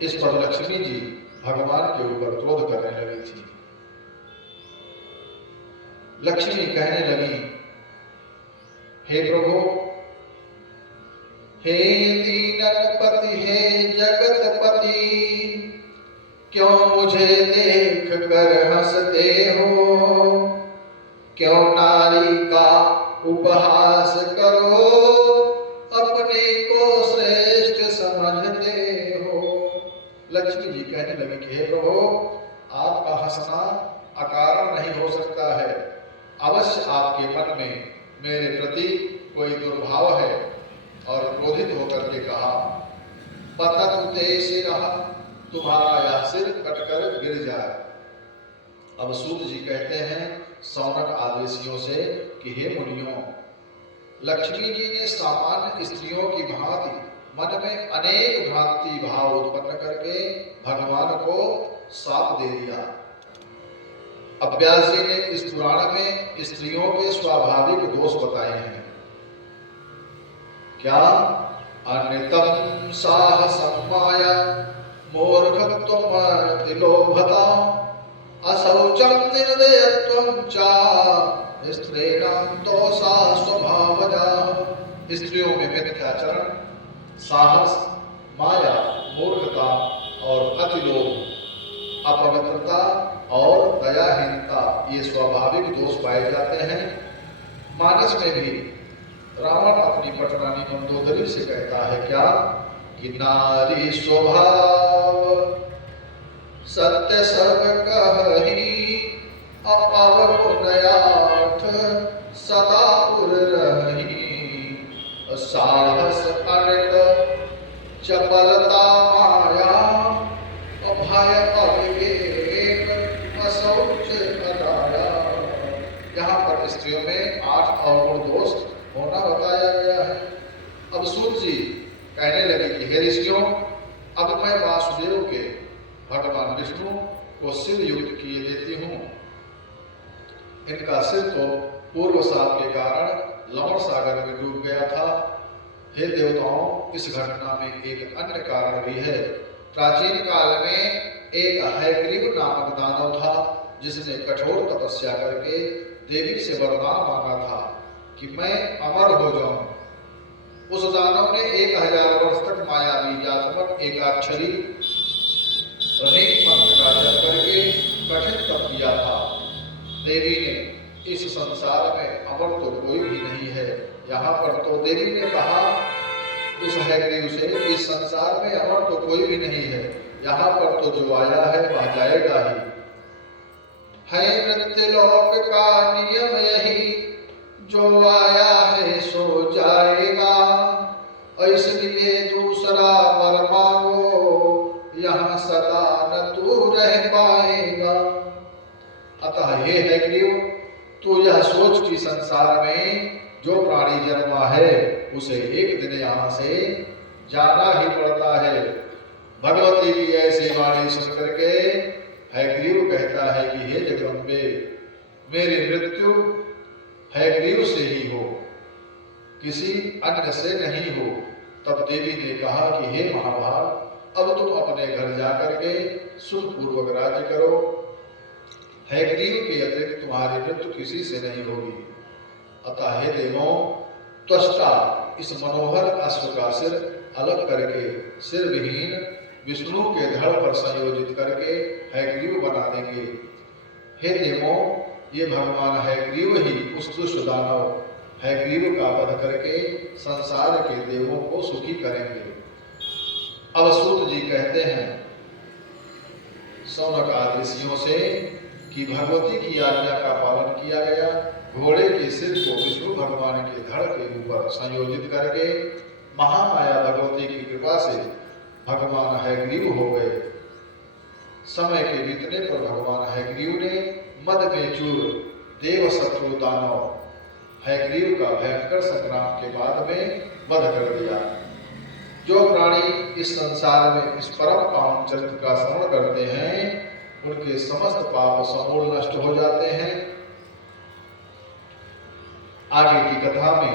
इस पर लक्ष्मी जी भगवान के ऊपर क्रोध करने लगी थी। लक्ष्मी कहने लगी, हे प्रभु, हे दीनपति, हे जगतपति, क्यों मुझे देख कर हंसते हो? क्यों नारी का उपहास करो, अपने को श्रेष्ठ समझते हो? लक्ष्मी जी कहने लगी कि हे प्रभु, आपका हंसना अकारण नहीं हो सकता है। अवश्य आपके मन में मेरे प्रति कोई दुर्भाव है। और क्रोधित होकर के कहा, पततु ते शिरः, तुम्हारा यह सिर कटकर गिर जाए। अब सूत जी कहते हैं सौनक आदेशियों से कि हे मुनियों, लक्ष्मी जी ने सामान्य स्त्रियों की भांति मन में अनेक भ्रांति भाव उत्पन्न करके भगवान को शाप दे दिया। अब व्यास जी ने इस पुराण में स्त्रियों के स्वाभाविक दोष बताए हैं। क्या? अनृतम साहसं माया, मूर्खत्वम तिलोभता, अशौचम निर्दयत्वम च स्त्रीणां दोषा स्वभावजा। स्त्रियों में मिथ्याचरण, साहस, माया, मूर्खता और अतिलोभ, अपवित्रता और दयाहीनता, ये स्वाभाविक दोष पाए जाते हैं। मानस में भी रावण अपनी पटरानी मंदोदरी से कहता है क्या कि नारी स्वभाव सत्य सब कही, अवगुणयाठ सदा पुर रही, साहस अनित चपलता माया, अभय अविवेक अशौच अदाया। यहाँ पर स्त्रियों में 8 अवगुण दोष होना बताया गया है। अब सूत जी कहने लगे कि हे ऋषियों, अब मैं वासुदेव के भगवान विष्णु को सिर युक्त किए देती हूँ। इनका सिर तो पूर्व शाप के कारण लवण सागर में डूब गया था। हे देवताओं, इस घटना में एक अन्य कारण भी है। प्राचीन काल में एक हयग्रीव नामक दानव था, जिसने कठोर तपस्या करके देवी से वरदान मांगा था कि मैं अमर हो जाऊं। उस दानव ने 1000 वर्ष तक मायावी जातमक एकाक्षरी मंत्र का जप करके कठिन तप किया था। देवी ने इस संसार में अमर तो कोई भी नहीं है। यहाँ पर तो देवी ने कहा उस हयग्रीव से कि इस संसार में अमर तो कोई भी नहीं है, यहाँ पर तो जो आया है वह जाएगा ही। है मृत्युलोक का नियम यही, जो आया है सो जाएगा, इसलिए दूसरा वर मांगो, यहाँ सदा न तू रह पाएगा। अतः हे हयग्रीव, तू यह सोच कि संसार में जो प्राणी जन्मा है उसे एक दिन यहाँ से जाना ही पड़ता है। भगवती की ऐसी वाणी सुन करके हयग्रीव कहता है कि हे जगदम्बे, मेरी मृत्यु हयग्रीव से ही हो, किसी अन्य से नहीं हो। तब देवी ने कहा कि हे महाभाग, अब तुम अपने घर जाकर के सुखपूर्वक राज्य करो। हयग्रीव के अतिरिक्त तुम्हारी मृत्यु किसी से नहीं होगी। अतः हे देवों, त्वष्टा इस मनोहर अश्व का सिर अलग करके सिर विहीन विष्णु के धड़ पर संयोजित करके हयग्रीव बना देंगे। हे देवों, ये भगवान हयग्रीव ही उस दुष्ट दानव हयग्रीव का वध करके संसार के देवों को सुखी करेंगे। अब सूत जी कहते हैं सौनक आदेशियों से कि भगवती की आज्ञा का पालन किया गया। घोड़े के सिर को विष्णु भगवान के धड़ के ऊपर संयोजित करके महामाया भगवती की कृपा से भगवान हयग्रीव हो गए। समय के बीतने पर भगवान हयग्रीव ने मद में चूर देव शत्रु दानव हयग्रीव का भयंकर संग्राम के बाद में वध कर दिया। जो प्राणी इस संसार में इस परम पावन चरित्र का श्रवण करते हैं उनके समस्त पाप समूल नष्ट हो जाते हैं। आगे की कथा में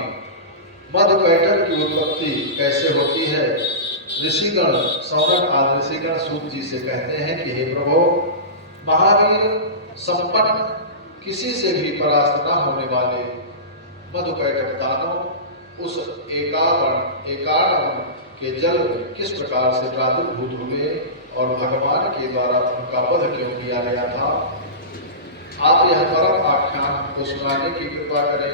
मधुकैटभ की उत्पत्ति कैसे होती है, ऋषिगण सौनक आदि ऋषिगण सूत जी से कहते हैं कि हे प्रभु, महावीर संपन्न किसी से भी परास्त न होने वाले मधुकैटभ दानव उस एकावन के जल में किस प्रकार से प्रादुर्भूत हुए और भगवान के द्वारा उनका वध क्यों किया गया था। आप यह परम आख्यान को सुनाने की कृपा करें।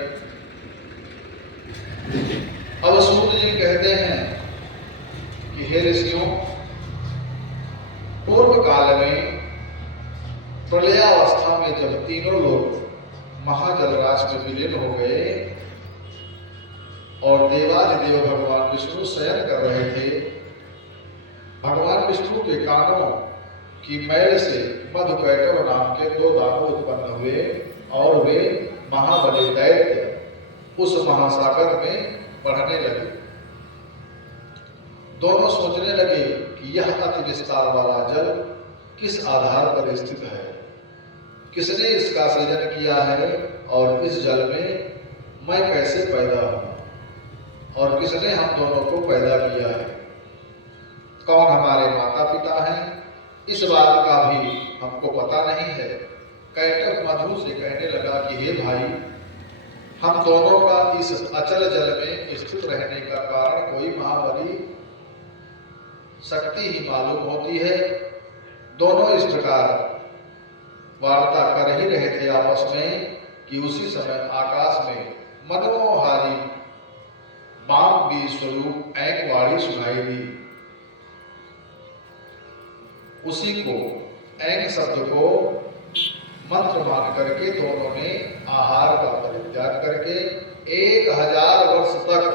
अब सूत जी कहते हैं कि हे ऋषियों, पूर्व काल में प्रलयावस्था में जब तीनों लोग महाजलराज में विलीन हो गए और देवाधिदेव भगवान विष्णु शयन कर रहे थे, भगवान विष्णु के कानों की मैल से मधुकैटभ नाम के दो दानव उत्पन्न हुए और वे महाबली दैत्य उस महासागर में बढ़ने लगे। दोनों सोचने लगे कि यह अति विस्तार वाला जल किस आधार पर स्थित है, किसने इसका सृजन किया है और इस जल में मैं कैसे पैदा हूं और किसने हम दोनों को पैदा किया है, कौन हमारे माता पिता हैं, इस बात का भी हमको पता नहीं है। कैटभ मधु से कहने लगा कि हे भाई, हम दोनों का इस अचल जल में स्थित रहने का कारण कोई महाबली शक्ति ही मालूम होती है। दोनों इस प्रकार वार्ता कर ही रहे थे आपस में कि उसी समय आकाश में मनोहारी बाम भी स्वरूप ऐंक वाणी सुनाई दी। उसी को ऐंक शब्द को मंत्र मान करके दोनों ने आहार का परित्याग करके 1000 वर्ष तक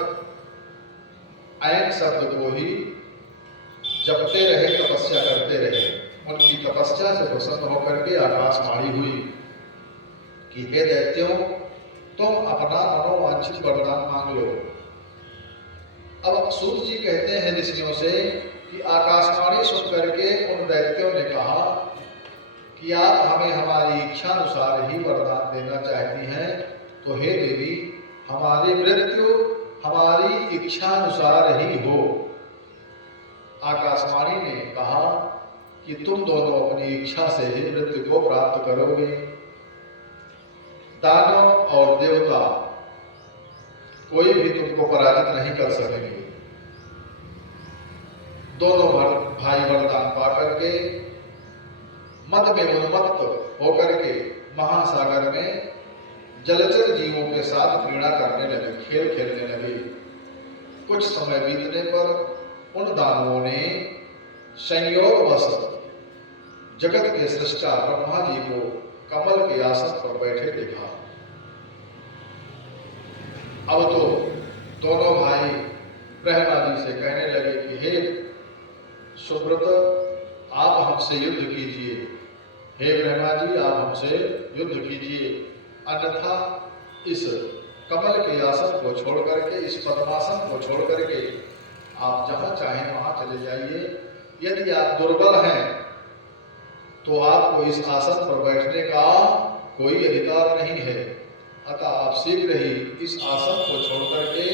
ऐंक शब्द को ही जपते रहे, तपस्या करते रहे। उनकी तपस्या से प्रसन्न होकर के आकाशवाणी हुई कि हे दैत्यों, तुम अपना मनोवांछित वरदान मांग लो। अब सूत जी कहते हैं ऋषियों से कि आकाशवाणी सुन करके उन दैत्यों ने कहा कि आप हमें हमारी इच्छा अनुसार ही वरदान देना चाहती हैं, तो हे देवी, हमारी मृत्यु हमारी इच्छा अनुसार ही हो। आकाशवाणी ने कहा कि तुम दोनों अपनी इच्छा से ही मृत्यु को प्राप्त करोगे। दानव और देवता कोई भी तुमको पराजित नहीं कर सकेंगे। दोनों भाई वरदान पा करके मद में उन्मत्त होकर के महासागर में जलचर जीवों के साथ क्रीड़ा करने लगे, खेल खेलने लगे। कुछ समय बीतने पर उन दानवों ने संयोगवश जगत के सृष्टा ब्रह्मा जी को कमल के आसन पर बैठे देखा। अब तो दोनों भाई ब्रह्मा जी से कहने लगे कि हे सुब्रत, आप हमसे युद्ध कीजिए। हे ब्रह्मा जी, आप हमसे युद्ध कीजिए, अन्यथा इस कमल के आसन को छोड़ करके, इस पद्मासन को छोड़ करके आप जहां चाहें वहां चले जाइए। यदि आप दुर्बल हैं तो आपको इस आसन पर बैठने का कोई अधिकार नहीं है, अतः आप शीघ्र ही इस आसन को छोड़ करके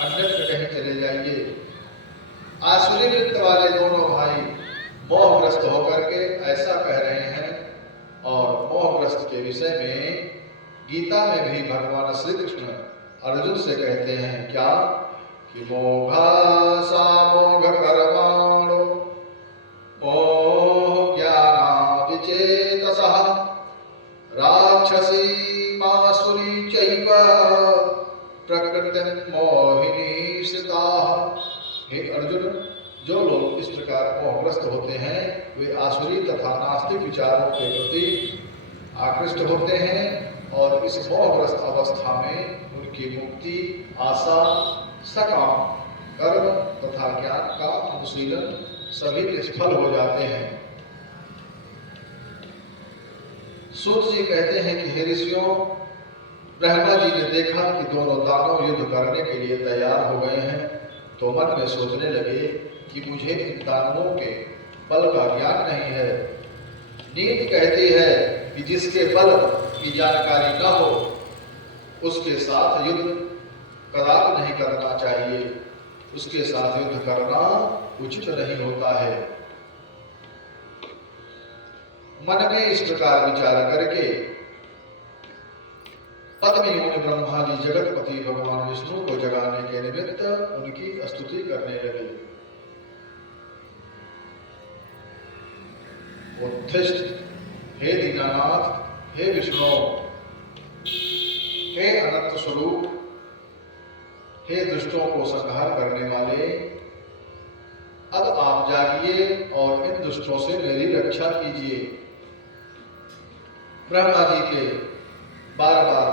अन्यत्र कहीं चले जाइए। आसुरी नृत्य वाले दोनों भाई मोहग्रस्त होकर के ऐसा कह रहे हैं और मोहग्रस्त के विषय में गीता में भी भगवान श्री कृष्ण अर्जुन से कहते हैं क्या कि मोघा सा मोघ कर्माणो मोह ज्ञाना विचेतसः राक्षसी मासुरी चैव प्रकृतिं मोहिनी श्रिताः। हे अर्जुन, जो लोग इस प्रकार मोहग्रस्त होते हैं वे आसुरी तथा नास्तिक विचारों के प्रति आकृष्ट होते हैं और इस मोहग्रस्त अवस्था में उनकी मुक्ति, आशा, सकाम कर्म तथा ज्ञान का अनुशीलन सभी निष्फल हो जाते हैं। सूत जी कहते हैं कि हे ऋषियों, ब्रह्मा जी ने देखा कि दोनों दानव युद्ध करने के लिए तैयार हो गए हैं। तो मन में सोचने लगे कि मुझे इन दानवों के बल का ज्ञान नहीं है। नीति कहती है कि जिसके बल की जानकारी न हो उसके साथ युद्ध कदापि नहीं करना चाहिए, उसके साथ युद्ध करना उचित नहीं होता है। मन में इस प्रकार विचार करके पद्मयोनि ब्रह्मा जी जगतपति भगवान विष्णु को जगाने के निमित्त उनकी स्तुति करने लगे। उत्थिष्ठ, हे दीनानाथ, हे विष्णु, हे अनंत स्वरूप, हे दुष्टों को संहार करने वाले, अब आप जागिए और इन दुष्टों से मेरी रक्षा कीजिए। ब्रह्मा जी के बार बार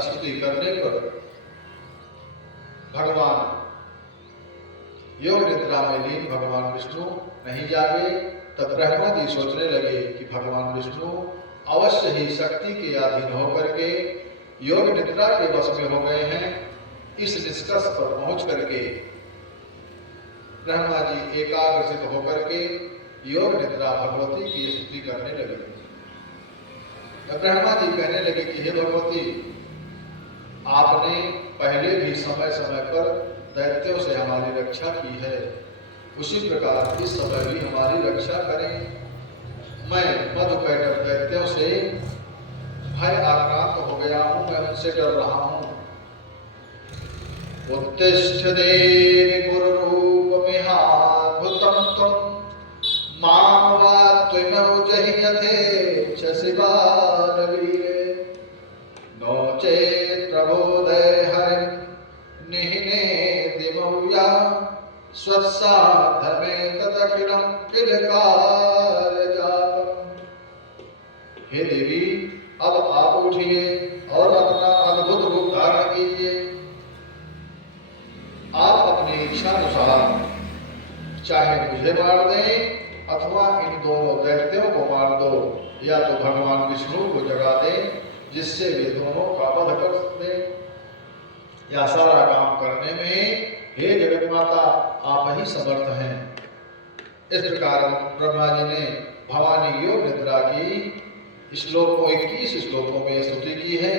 स्तुति करने पर भगवान योग निद्रा में लीन भगवान विष्णु नहीं जागे। तब ब्रह्मा जी सोचने लगे कि भगवान विष्णु अवश्य ही शक्ति के अधीन होकर के योग निद्रा के वश में हो गए हैं। इस निष्कर्ष पर पहुंच करके ब्रह्मा जी एकाग्रचित होकर के योग निद्रा भगवती की स्तुति करने लगे। तब ब्रह्मा जी कहने लगे कि हे भगवती, आपने पहले भी समय समय पर दैत्यों से हमारी रक्षा की है, उसी प्रकार इस समय भी हमारी रक्षा करें। मैं मधुकैटभ दैत्यों से भय आक्रांत हो गया हूं, मैं उनसे डर रहा हूं। उत्तिष्ठ देवी गुरुरूपमिहाद्भुतं त्वं मां वा त्वमौजह्यते च शिवानवीरे नो चेत् प्रबोधय हरिं निहिने दिमौया स्वसाधमे तदखिलं किलकारजातम्। हे देवी, अब आप उठिए और अपना अद्भुत रूप धारण कीजिए। आप अपनी इच्छा अनुसार चाहे मुझे मार दें अथवा इन दोनों दैत्यों को मार दो, या तो भगवान विष्णु को जगा दें जिससे वे दोनों का वध कर सकते। या सारा काम करने में हे जगत माता आप ही समर्थ हैं। इस प्रकार ब्रह्मा जी ने भवानी योग निद्रा की श्लोकों 21 श्लोकों में स्तुति की है।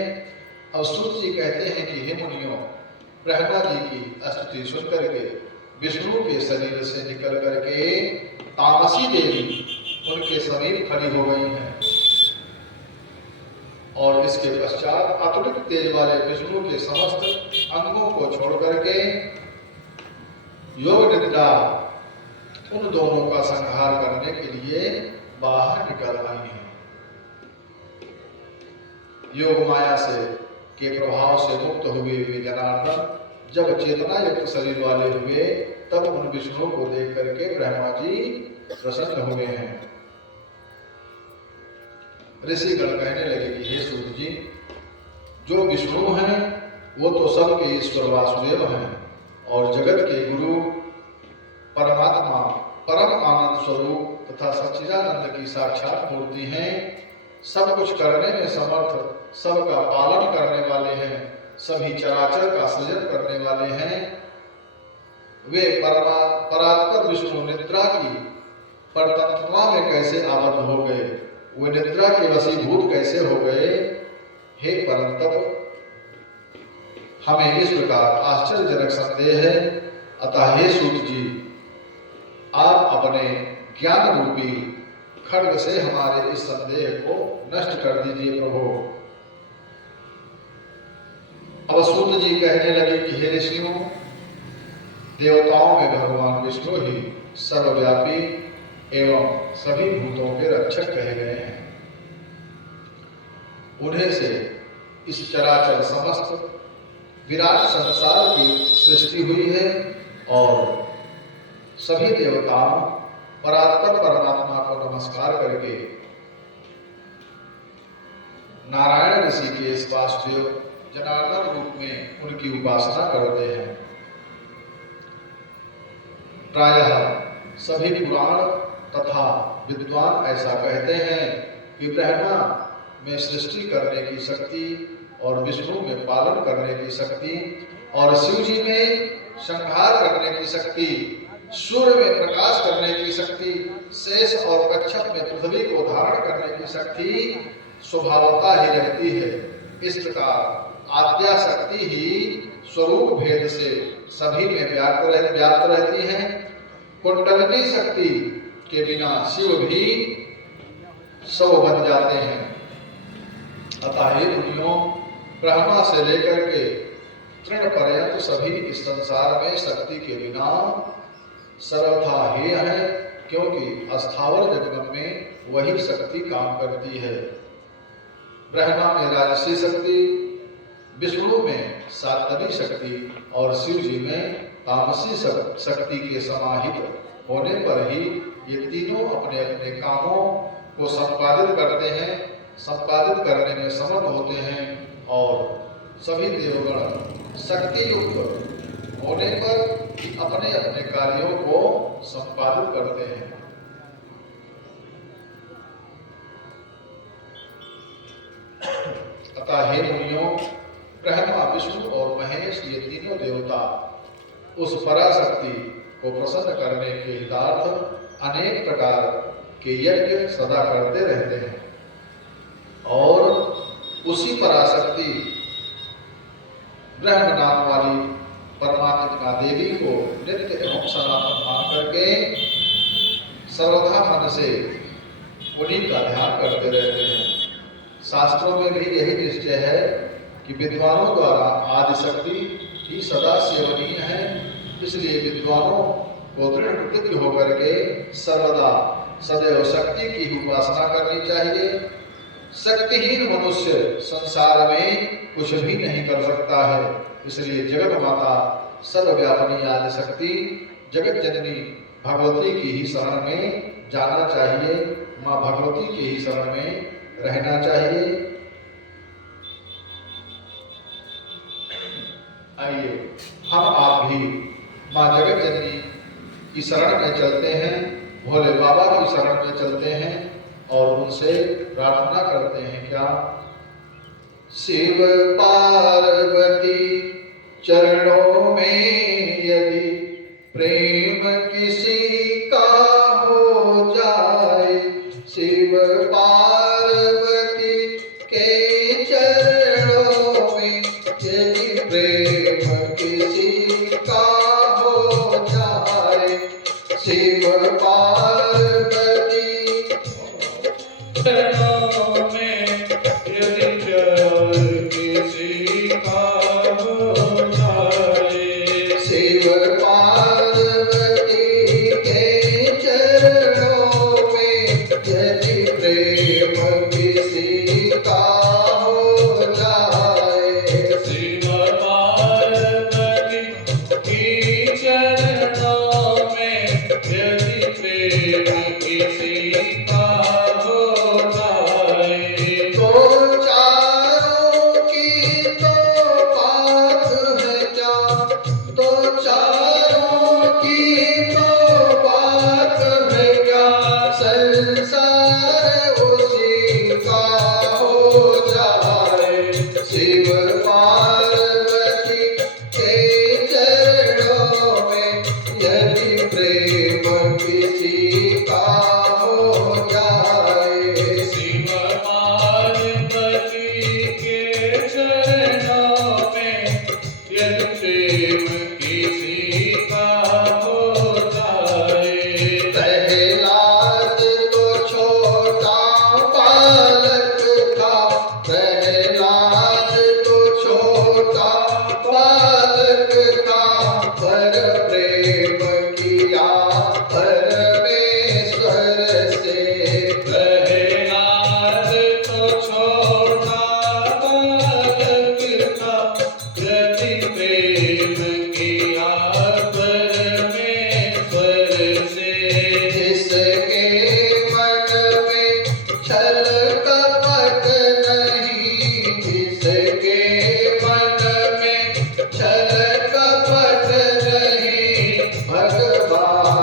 अब सूत जी कहते हैं कि हे मुनियों, ब्रह्मा जी की स्तुति सुन करके विष्णु के शरीर से निकल करके तामसी देवी उनके समीप खड़ी हो गई हैं और इसके पश्चात अतुलित तेज वाले विष्णु के समस्त अंगों को छोड़ करके योग निद्रा उन दोनों का संहार करने के लिए बाहर निकल आई हैं। योग माया से के प्रभाव से मुक्त हुए वे जनार्दन जब चेतना युक्त शरीर वाले हुए तब उन विष्णु को देख करके ब्रह्मा जी प्रसन्न हुए हैं। ऋषिगण कहने लगे कि हे सूत जी, जो विष्णु हैं वो तो सबके ईश्वर वासुदेव हैं और जगत के गुरु परमात्मा परम आनंद स्वरूप तथा सच्चिदानंद की साक्षात मूर्ति हैं। सब कुछ करने में समर्थ, सबका पालन करने वाले हैं, सभी चराचर का सृजन करने वाले हैं। वे परात्पर विष्णु निद्रा की परतंत्रता में कैसे आबद्ध हो गए, वे निद्रा के वशीभूत कैसे हो गए। हे परंतप, हमें इस प्रकार आश्चर्यजनक संदेह है। अतः हे सूत जी, आप अपने ज्ञान रूपी खड्ग से हमारे इस संदेह को नष्ट कर दीजिए प्रभु। अब सूत जी कहने लगे कि हे ऋषियों, देवताओं में भगवान विष्णु ही सर्वव्यापी एवं सभी भूतों के रक्षक कहे गए हैं। उन्हें से इस चराचर समस्त विराट संसार की सृष्टि हुई है और सभी देवता परात्पर परमात्मा को नमस्कार करके नारायण ऋषि के इस वासुदेव जनार्दन रूप में उनकी उपासना करते हैं। प्रायः सभी पुराण तथा विद्वान ऐसा कहते हैं कि ब्रह्मा में सृष्टि करने की शक्ति और विष्णु में पालन करने की शक्ति और शिव जी में संहार करने की शक्ति, सूर्य में प्रकाश करने की शक्ति, शेष और कच्छप में पृथ्वी को धारण करने की शक्ति स्वभावतः ही रहती है। इस प्रकार आद्या शक्ति ही स्वरूप भेद से सभी में व्याप्त रहती है। कुंडलिनी शक्ति के बिना शिव भी शव बन जाते हैं। अतः हे मुनियों, ब्रह्मा से लेकर के तृण पर्यंत सभी इस संसार में शक्ति के बिना सर्वथा हेय है, क्योंकि अस्थावर जगत में वही शक्ति काम करती है। ब्रह्मा में राजसी शक्ति, विष्णु में सात्विक शक्ति और शिव जी में तामसी शक्ति के समाहित होने पर ही ये तीनों अपने अपने कामों को संपादित करते हैं, संपादित करने में समर्थ होते हैं और सभी देवगण शक्ति युक्त होने पर अपने अपने कार्यों को संपादित करते हैं। अतः हे मुनियों, ब्रह्मा, विष्णु और महेश ये तीनों देवता उस पराशक्ति को प्रसन्न करने के हितार्थ अनेक प्रकार के यज्ञ सदा करते रहते हैं और उसी पराशक्ति ब्रह्म नाम वाली परमात्मा देवी को नित्य एवं सनातन मान करके सर्वथा मन से उन्हीं का ध्यान करते रहते हैं। शास्त्रों में भी यही निश्चय है कि विद्वानों द्वारा आदिशक्ति ही सदा सेवनीय है। इसलिए विद्वानों को दृढ़ प्रतिज्ञ होकर के सर्वदा सदैव शक्ति की उपासना करनी चाहिए। शक्तिहीन मनुष्य संसार में कुछ भी नहीं कर सकता है। इसलिए जगत माता सर्वव्यापिनी आदि शक्ति जगत जननी भगवती की ही शरण में जाना चाहिए, माँ भगवती की ही शरण में रहना चाहिए। आइए हम आप भी माँ जगत जननी की शरण में चलते हैं, भोले बाबा की शरण में चलते हैं और उनसे प्रार्थना करते हैं। क्या? शिव पार्वती चरणों में यदि प्रेम किसी का हो जाए, शिव पार्वती के चरणों में यदि प्रेम किसी का हो जाए, शिव पार्वती चरणों में यदि प्यार किसी का हो जाए, शिव पार्वती के चरणों में यदि प्रेम किसी का हो जाए, शिव पार्वती की चरणों में यदि प्रेम किसी का हो जाए, तो चारों की तो बात है क्या, तो चारों की तो बात है क्या, संसार उसी का हो जाए, शिव पार्वती के चरणों में यदि प्रेम किसी का हो जाए, शिव पार्वती के चरणों में यदि प्रेम किसी का हो जाए, प्रहलाद तो छोटा बालक था, प्रहलाद तो छोटा बालक था, पर प्रेम किया परमेश्वर से, प्रहलाद तो छोटा बालक था, यदि प्रेम किया परमेश्वर से, जिसके मन में छल कपट नहीं, जिसके मन में छल कपट नहीं, भगवान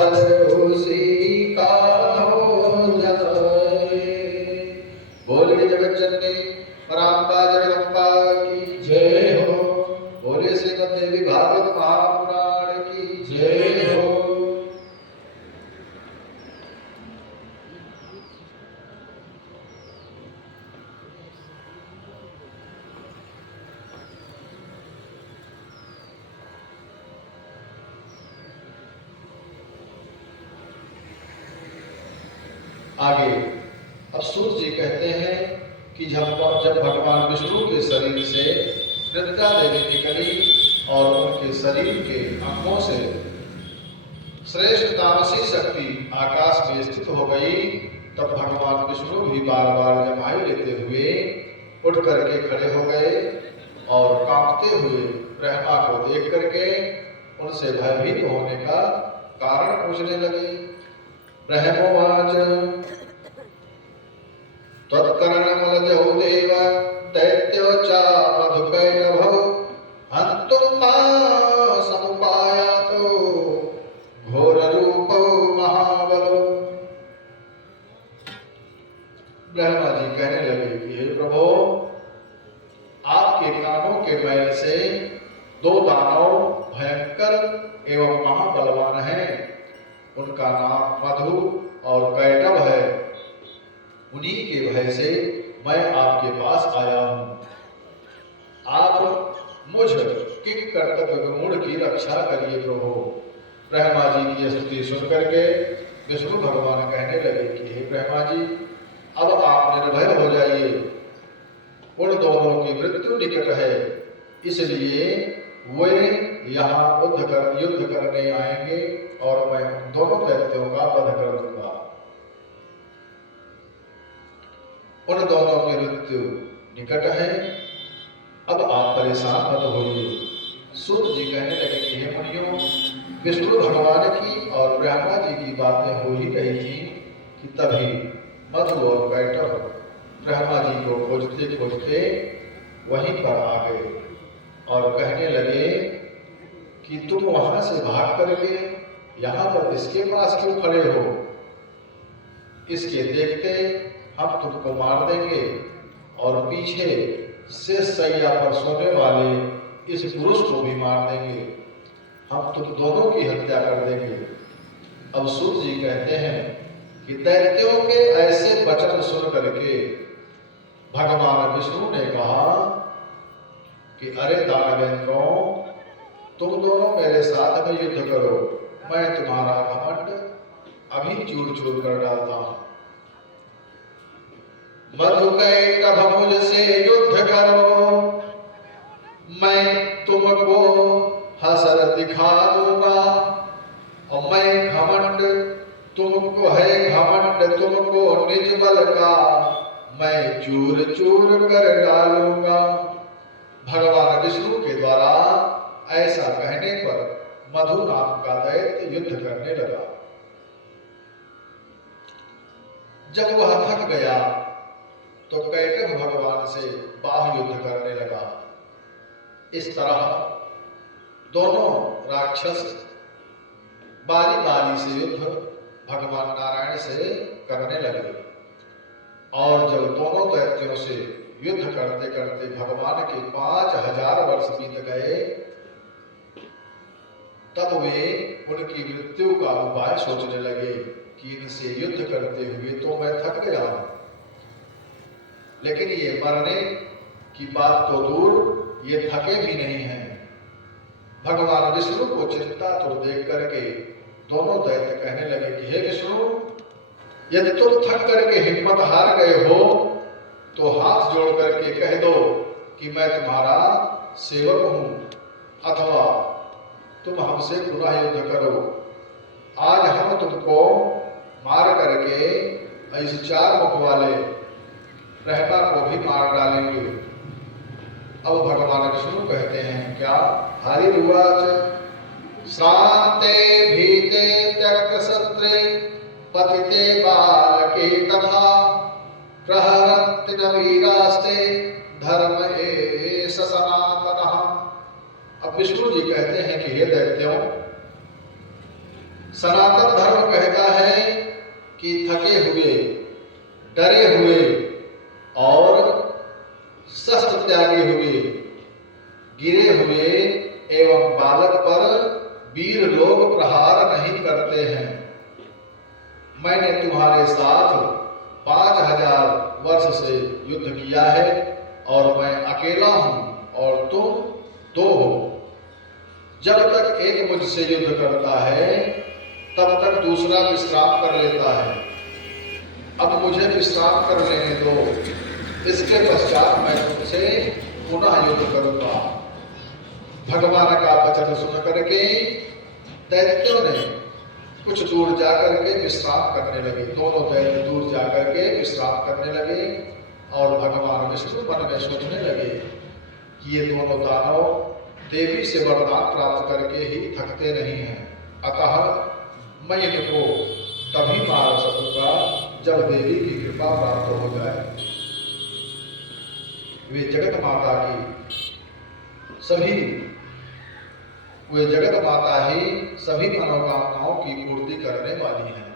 संसार उसी का हो जाए। बोलिए जगत जननी परांबा जगदम्बा की जय हो। बोलिए श्रीमद् देवी भागवत महापुराण की जय हो। आगे अब सूत जी कहते हैं कि जब भगवान विष्णु के शरीर से निद्रा देवी निकली और उनके शरीर के अंगों से श्रेष्ठ तामसी शक्ति आकाश में स्थित हो गई, तब भगवान विष्णु भी बार बार जमाई लेते हुए उठ करके खड़े हो गए और कांपते हुए ब्रह्मा को देख करके उनसे भयभीत होने का कारण पूछने लगे। ब्रह्मोवाच त्वत्कर्णमलजौ देव दैत्यो च मधुकैटभौ हन्तुं मां समुपायातो घोररूपौ महाबलौ। ब्रह्मा जी कहने लगे कि हे प्रभु, आपके कानों के मैल से दो दानव भयंकर एवं महाबलवान हैं। उनका नाम मधु और कैटभ है। उन्हीं के भय से मैं आपके पास आया हूँ। आप मुझ किंग कर्तव्य गुण की रक्षा करिए प्रभु। ब्रह्मा जी की स्तुति सुनकर के विष्णु भगवान कहने लगे कि हे ब्रह्मा जी, अब आप निर्भय हो जाइए। उन दोनों की मृत्यु निकट है, इसलिए वे यहाँ युद्ध करने आएंगे और मैं उन दोनों दैत्यों का वध कर दूंगा। उन दोनों की मृत्यु निकट है, अब आप परेशान मत होइए। सूत जी कहने लगे कि हे मुनियों, विष्णु भगवान की और ब्रह्मा जी की बातें हो ही रही थी कि तभी मधु और कैटभ ब्रह्मा जी को खोजते खोजते वहीं पर आ गए और कहने लगे कि तुम वहां से भाग करके यहाँ पर इसके पास क्यों खड़े हो? इसके देखते हम तुमको मार देंगे और पीछे से सैया पर सोने वाले इस पुरुष को भी मार देंगे। हम तुम दोनों की हत्या कर देंगे। अब सूत जी कहते हैं कि दैत्यों के ऐसे वचन सुन करके भगवान विष्णु ने कहा कि अरे दानवेंद्रों, तुम दोनों मेरे साथ में युद्ध करो। मैं तुम्हारा घमंड अभी चूर चूर कर डालता हूं। मधुकैटभ मुझसे युद्ध करो, मैं तुमको हसर दिखा दूंगा। और मैं घमंड तुमको है, घमंड तुमको निज बल का मैं चूर चूर कर डालूंगा। भगवान विष्णु के द्वारा ऐसा कहने पर मधु नाम का दैत्य युद्ध करने लगा। जब वह थक गया तो कैटभ भगवान से बाह्य युद्ध करने लगा। इस तरह दोनों राक्षस बारी बारी से युद्ध भगवान नारायण से करने लगे। और जब दोनों दैत्यों से युद्ध करते करते भगवान के 5000 वर्ष बीत गए, तब वे उनकी मृत्यु का उपाय सोचने लगे कि इनसे युद्ध करते हुए तो मैं थक गया हूं, लेकिन ये मरने की बात तो दूर, ये थके भी नहीं हैं। भगवान विष्णु को चिंता तो देख करके दोनों दैत्य कहने लगे कि हे विष्णु, यदि तुम थक करके हिम्मत हार गए हो तो हाथ जोड़ करके कह दो कि मैं तुम्हारा सेवक हूं, अथवा तुम हमसे पुनः युद्ध करो। आज हम तुमको मार करके इस 4 मुख वाले ब्रह्मा को भी मार डालेंगे। अब भगवान विष्णु कहते हैं क्या? हरिर्वाच शांते भीते त्यक्त शस्त्रे पतिते बालके तथा प्रहरन्ति न वीरास्ते धर्म एष सनातनः। अब विष्णु जी कहते हैं कि हे दैत्यों, सनातन धर्म कहता है कि थके हुए, डरे हुए और शस्त्र त्यागे हुए, गिरे हुए एवं बालक पर वीर लोग प्रहार नहीं करते हैं। मैंने तुम्हारे साथ 5000 वर्ष से युद्ध किया है और मैं अकेला हूं और तुम 2 हो। जब तक एक मुझसे युद्ध करता है तब तक दूसरा विश्राम कर लेता है। अब मुझे विश्राम कर लेने दो, इसके पश्चात मैं तुमसे पुनः युद्ध करूंगा। भगवान का वचन सुन करके दैत्यों ने कुछ दूर जाकर के विश्राम करने लगे। दोनों दैत्य दूर जाकर के विश्राम करने लगे और भगवान विष्णु मन में सोचने लगे कि ये दोनों दानव देवी से वरदान प्राप्त करके ही थकते नहीं हैं, अतः मैं इनको तभी मार सकूंगा जब देवी की कृपा प्राप्त हो जाए। वे जगत माता ही सभी मनोकामनाओं की पूर्ति करने वाली हैं।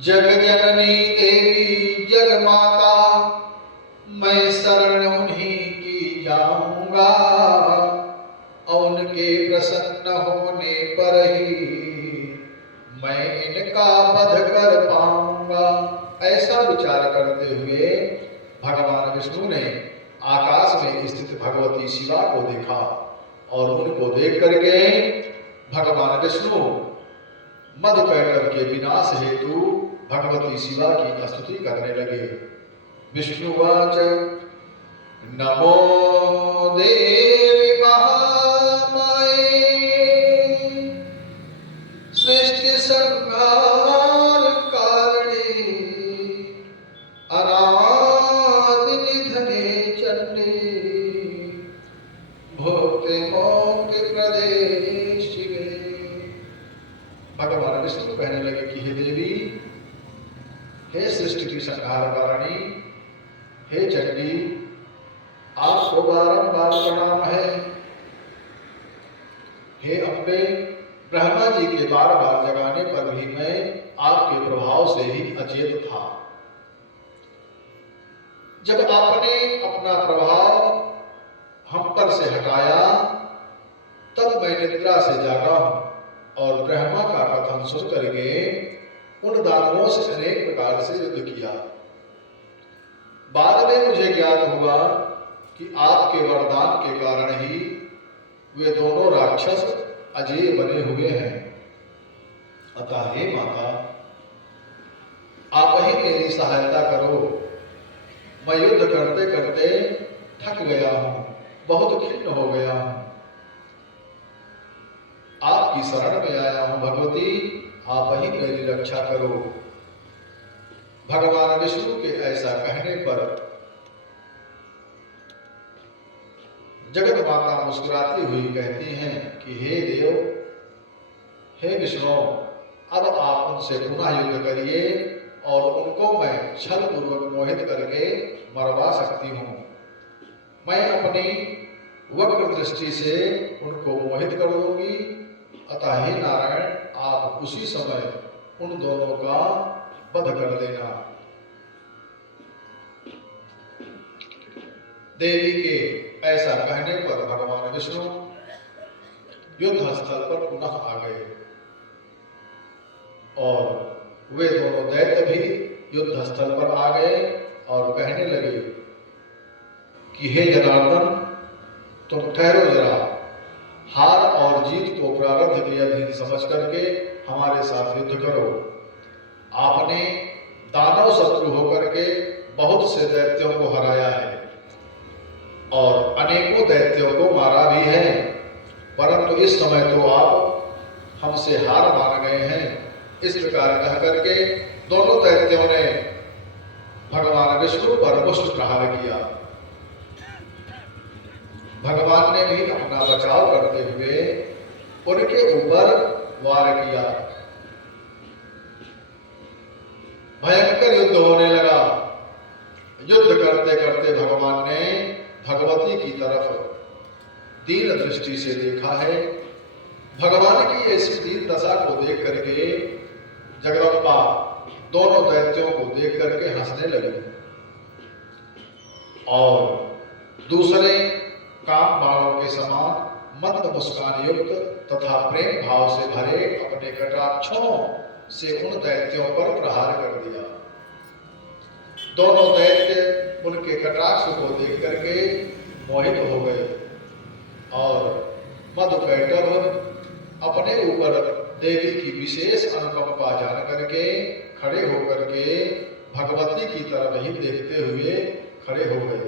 जग जननी देवी जग माता, मैं शरण उन्हीं की जाऊंगा, उनके प्रसन्न होने पर ही मैं इनका वध कर पाऊंगा। ऐसा विचार करते हुए भगवान विष्णु ने आकाश में स्थित भगवती शिवा को देखा और उनको देख करके भगवान विष्णु मधुकैटभ के विनाश हेतु भगवती शिवा की स्तुति करने लगे। विष्णुवाच नमो देवी महामाये, सृष्टि संहार कारिणे, अनादि निधने चंडे, भोक्ते मोक्ति प्रदे शिवे। भगवान विष्णु कहने लगे कि हे देवी, हे सृष्टि की संहार कारिणी, हे चंडी, आपको बारंबार प्रणाम है। हे अम्बे, ब्रह्मा जी के बार बार जगाने पर भी मैं आपके प्रभाव से ही अचेत था। जब आपने अपना प्रभाव हम पर से हटाया तब मैं निद्रा से जागा हूं और ब्रह्मा का कथन सुन करके उन दानवों से अनेक प्रकार से युद्ध किया। बाद में मुझे ज्ञात हुआ कि आपके वरदान के कारण ही वे दोनों राक्षस अजेय बने हुए हैं। अतः हे माता, आप ही मेरी सहायता करो। मैं युद्ध करते करते थक गया हूं, बहुत खिन्न हो गया हूं। आपकी शरण में आया हूं भगवती, आप ही मेरी रक्षा करो। भगवान विष्णु के ऐसा कहने पर जगत माता मुस्कुराती हुई कहती हैं कि हे देव, हे विष्णु, अब आप उनसे पुनः युद्ध करिए और उनको मैं छल पूर्वक मोहित करके मरवा सकती हूँ। मैं अपनी वक्र दृष्टि से उनको मोहित कर दूंगी। अतः हे नारायण, आप उसी समय उन दोनों का वध कर देना। देवी के ऐसा कहने पर भगवान विष्णु युद्ध स्थल पर पुनः आ गए और वे दोनों दैत्य भी युद्ध स्थल पर आ गए और कहने लगे कि हे जनार्दन, तुम ठहरो जरा, हार और जीत को प्रारब्ध के अधीन समझ करके हमारे साथ युद्ध करो। आपने दानव शत्रु होकर के बहुत से दैत्यों को हराया है और अनेकों दैत्यों को मारा भी है, परंतु इस समय तो आप हमसे हार मान गए हैं। इस प्रकार कह करके दोनों दैत्यों ने भगवान विष्णु पर मुष्ट प्रहार किया। भगवान ने भी अपना बचाव करते हुए उनके ऊपर वार किया। भयंकर युद्ध होने लगा। युद्ध करते करते भगवान ने भगवती की तरफ दीन दृष्टि से देखा है भगवान की ऐसी दीन दशा को देख करके जगदम्बा दोनों दैत्यों को देख करके हंसने लगी और दूसरे काम बाणों के समान मंद मुस्कान युक्त तथा प्रेम भाव से भरे अपने कटाक्षों से उन दैत्यों पर प्रहार कर दिया। दोनों दैत्य उनके कटाक्ष को देख करके मोहित हो गए और मधुकैटभ अपने ऊपर देवी की विशेष अनुकंपा जान करके खड़े होकर के भगवती की तरफ ही देखते हुए खड़े हो गए।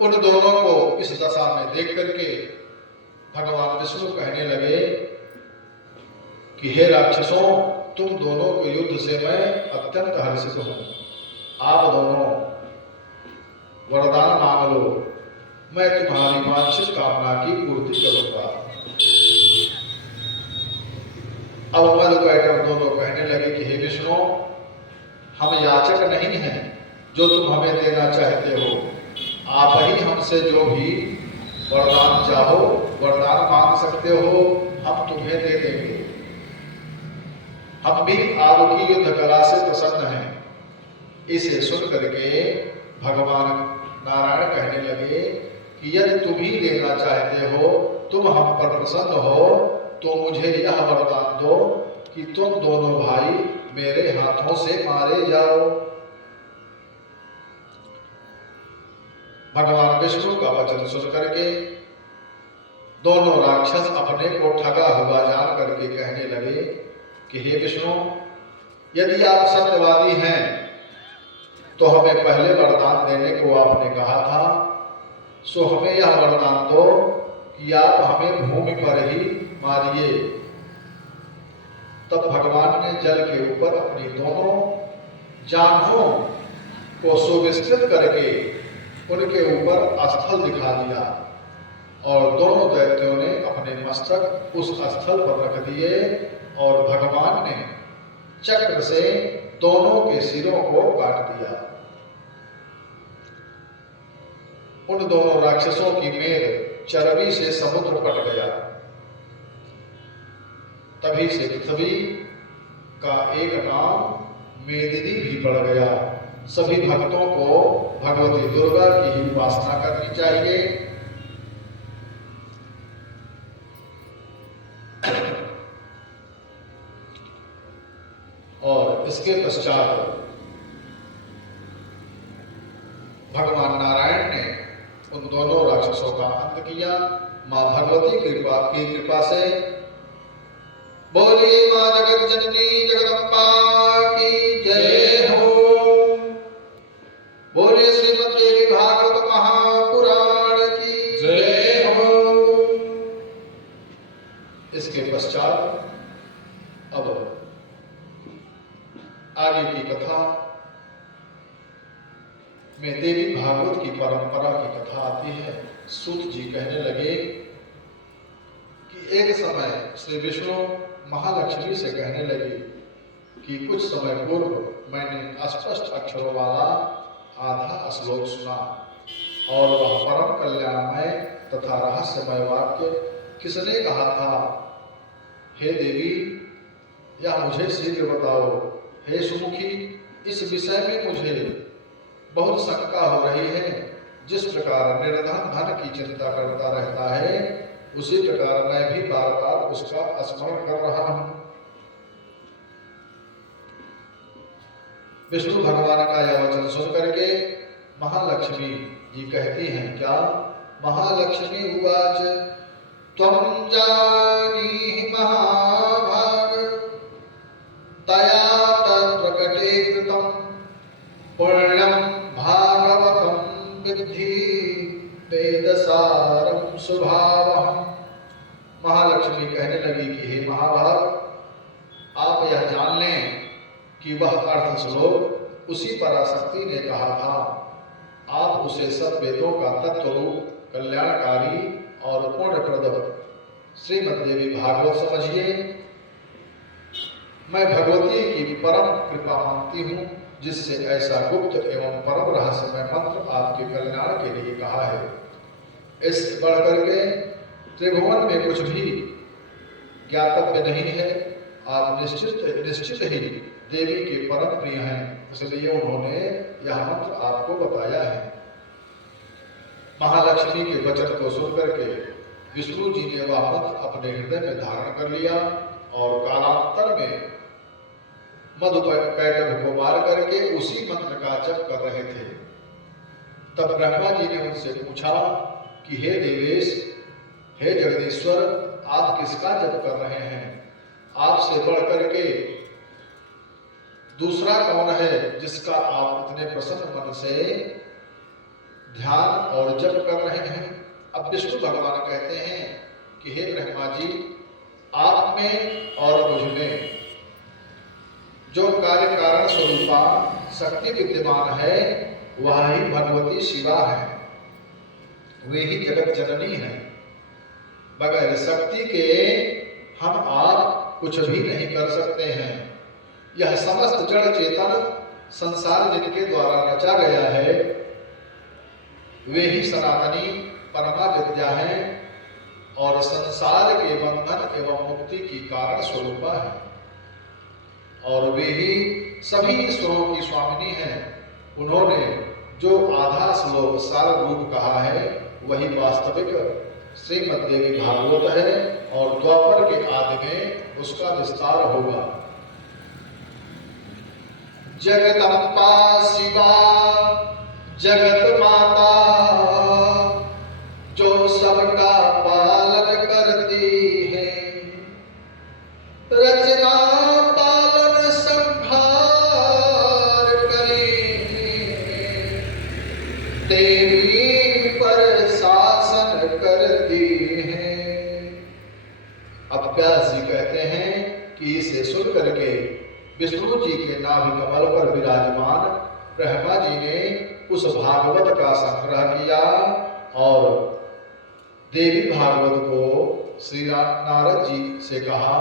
उन दोनों को इस दशा में देख करके भगवान विष्णु कहने लगे कि हे राक्षसों, तुम दोनों के युद्ध से मैं अत्यंत हर्षित हूं। आप दोनों वरदान मांग लो, मैं तुम्हारी वांछित कामना की पूर्ति करूंगा। अब मधुकैटभ दोनों कहने लगे कि हे विष्णु, हम याचक नहीं हैं जो तुम हमें देना चाहते हो। आप ही हमसे जो भी वरदान चाहो वरदान मांग सकते हो, हम तुम्हें दे देंगे। हम भी आपकी युद्ध कला से प्रसन्न हैं। इसे सुन करके भगवान नारायण कहने लगे कि यदि तुम ही देना चाहते हो, तुम हम पर प्रसन्न हो, तो मुझे यह वरदान दो कि तुम दोनों भाई मेरे हाथों से मारे जाओ। भगवान विष्णु का वचन सुन करके दोनों राक्षस अपने को ठगा हुआ जान करके कहने लगे कि हे विष्णु, यदि आप सत्यवादी हैं तो हमें पहले वरदान देने को आपने कहा था, सो हमें यह वरदान दो कि आप हमें भूमि पर ही मारिए। तब भगवान ने जल के ऊपर अपनी दोनों जांघों को सुविस्तृत करके उनके ऊपर स्थल दिखा दिया और दोनों दैत्यों ने अपने मस्तक उस स्थल पर रख दिए और भगवान ने चक्र से दोनों के सिरों को काट दिया। उन दोनों राक्षसों की मेद चर्बी से समुद्र पट गया। तभी से पृथ्वी का एक नाम मेदिनी भी पड़ गया। सभी भक्तों को भगवती दुर्गा की ही उपासना करनी चाहिए। और इसके पश्चात भगवान नारायण ने उन दोनों राक्षसों का अंत किया। मां भगवती की कृपा से बोलिए मां जगत जननी जगदम्बा की जय हो। बोलिए श्रीमद् देवी भागवत महापुराण की जय हो। इसके पश्चात अब आगे की कथा में देवी भागवत की परंपरा की कथा आती है। सूत जी कहने लगे कि एक समय श्री विष्णु महालक्ष्मी से कहने लगे कि कुछ समय पूर्व मैंने अस्पष्ट अक्षरों वाला आधा श्लोक सुना और वह परम कल्याणमय तथा रहस्यमय वाक्य किसने कहा था? हे देवी, यह मुझे शीघ्र बताओ। हे सुमुखी, इस विषय में मुझे बहुत शंका हो रही है। जिस प्रकार निर्धन धन की चिंता करता रहता है, उसी प्रकार मैं भी बार बार उसका स्मरण कर रहा हूं। विष्णु भगवान का यह वचन सुन करके महालक्ष्मी जी कहती हैं, क्या? महालक्ष्मी उवाच त्वं जानीहि महाभाग तया तत्प्रकटे कृतं पुण्यं भागवतं विद्धि वेदसारं सुभावम्। महालक्ष्मी कहने लगी कि हे महाभाग, आप यह जान लें कि वह अर्थ श्लोक उसी पराशक्ति ने कहा था। आप उसे सब वेदों का तत्व रूप कल्याणकारी और पुण्यप्रद श्रीमद् देवी भागवत समझिए। मैं भगवती की परम कृपा मांगती हूँ, जिससे ऐसा गुप्त एवं परम रहस्यमय मंत्र आपके कल्याण के लिए कहा है। इससे बढ़कर के त्रिभुवन में कुछ भी ज्ञातव्य नहीं है। आप निश्चित ही देवी के परम प्रिय हैं, इसलिए उन्होंने यह मंत्र आपको बताया है। महालक्ष्मी के वचन को सुनकर के विष्णु जी ने वह मंत्र अपने हृदय में धारण कर लिया और कालांतर में मधुपैटभ को मार करके उसी मंत्र का जप कर रहे थे। तब ब्रह्मा जी ने उनसे पूछा कि हे देवेश, हे जगदीश्वर, आप किसका जप कर रहे हैं? आपसे बढ़ करके दूसरा कौन है जिसका आप इतने प्रसन्न मन से ध्यान और जप कर रहे हैं? अब विष्णु भगवान कहते हैं कि हे ब्रह्मा जी, आप में और मुझ में जो कार्य कारण स्वरूपा शक्ति विद्यमान है वह ही भगवती शिवा है, वे ही जगत जननी है। बगैर शक्ति के हम आप कुछ भी नहीं कर सकते हैं। यह समस्त जड़ चेतन संसार जिनके द्वारा रचा गया है वे ही सनातनी परमा विद्या है और संसार के बंधन एवं मुक्ति की कारण स्वरूपा है, और वे ही सभी ईश्वरों की स्वामिनी हैं। उन्होंने जो आधा श्लोक सार रूप कहा है वही वास्तविक श्रीमद् देवी भागवत है और द्वापर के आदि में उसका विस्तार होगा। जगदम्बा शिवा जगत माता जो सबका पालन करती है, रचना पालन संहार करे, देवी पर शासन करती है। अब व्यास जी कहते हैं कि इसे सुन करके विष्णु जी के नाभि कमल पर विराजमान ब्रह्मा जी ने उस भागवत का संग्रह किया और देवी भागवत को श्री नारद जी से कहा,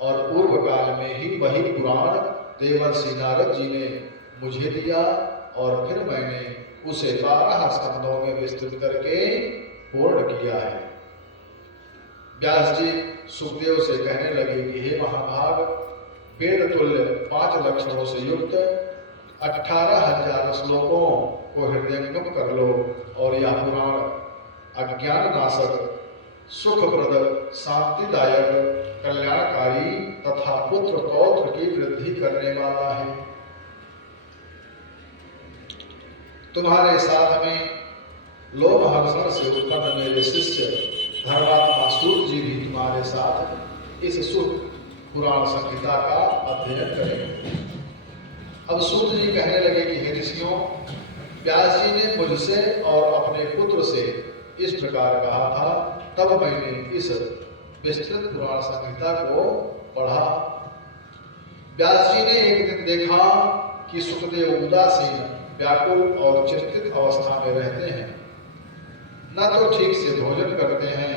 और पूर्व काल में ही वही पुराण देवर्षि नारद जी ने मुझे दिया और फिर मैंने उसे 12 स्कंदों में विस्तृत करके पूर्ण किया है। व्यास जी सुखदेव से कहने लगे कि हे महाभाग, वेद तुल्य 5 लक्षणों से युक्त 18,000 श्लोकों को हृदयंगम कर लो और यह पुराण अज्ञान नाशक, सुखप्रद, शांतिदायक, कल्याणकारी तथा पुत्र पौत्र की वृद्धि करने वाला है। तुम्हारे साथ में लोमहर्षण से उत्पन्न मेरे शिष्य धर्मात्मा सूत जी भी तुम्हारे साथ इस सुख पुराण संहिता का अध्ययन करेंगे। अब सूत जी कहने लगे कि हे ऋषियों, व्यास जी ने मुझसे और अपने पुत्र से इस प्रकार कहा था, तब मैंने इस विस्तृत पुराण संहिता को पढ़ा। व्यास जी ने एक दिन देखा कि सुखदेव उदासीन, व्याकुल और चिंतित अवस्था में रहते हैं, न तो ठीक से भोजन करते हैं,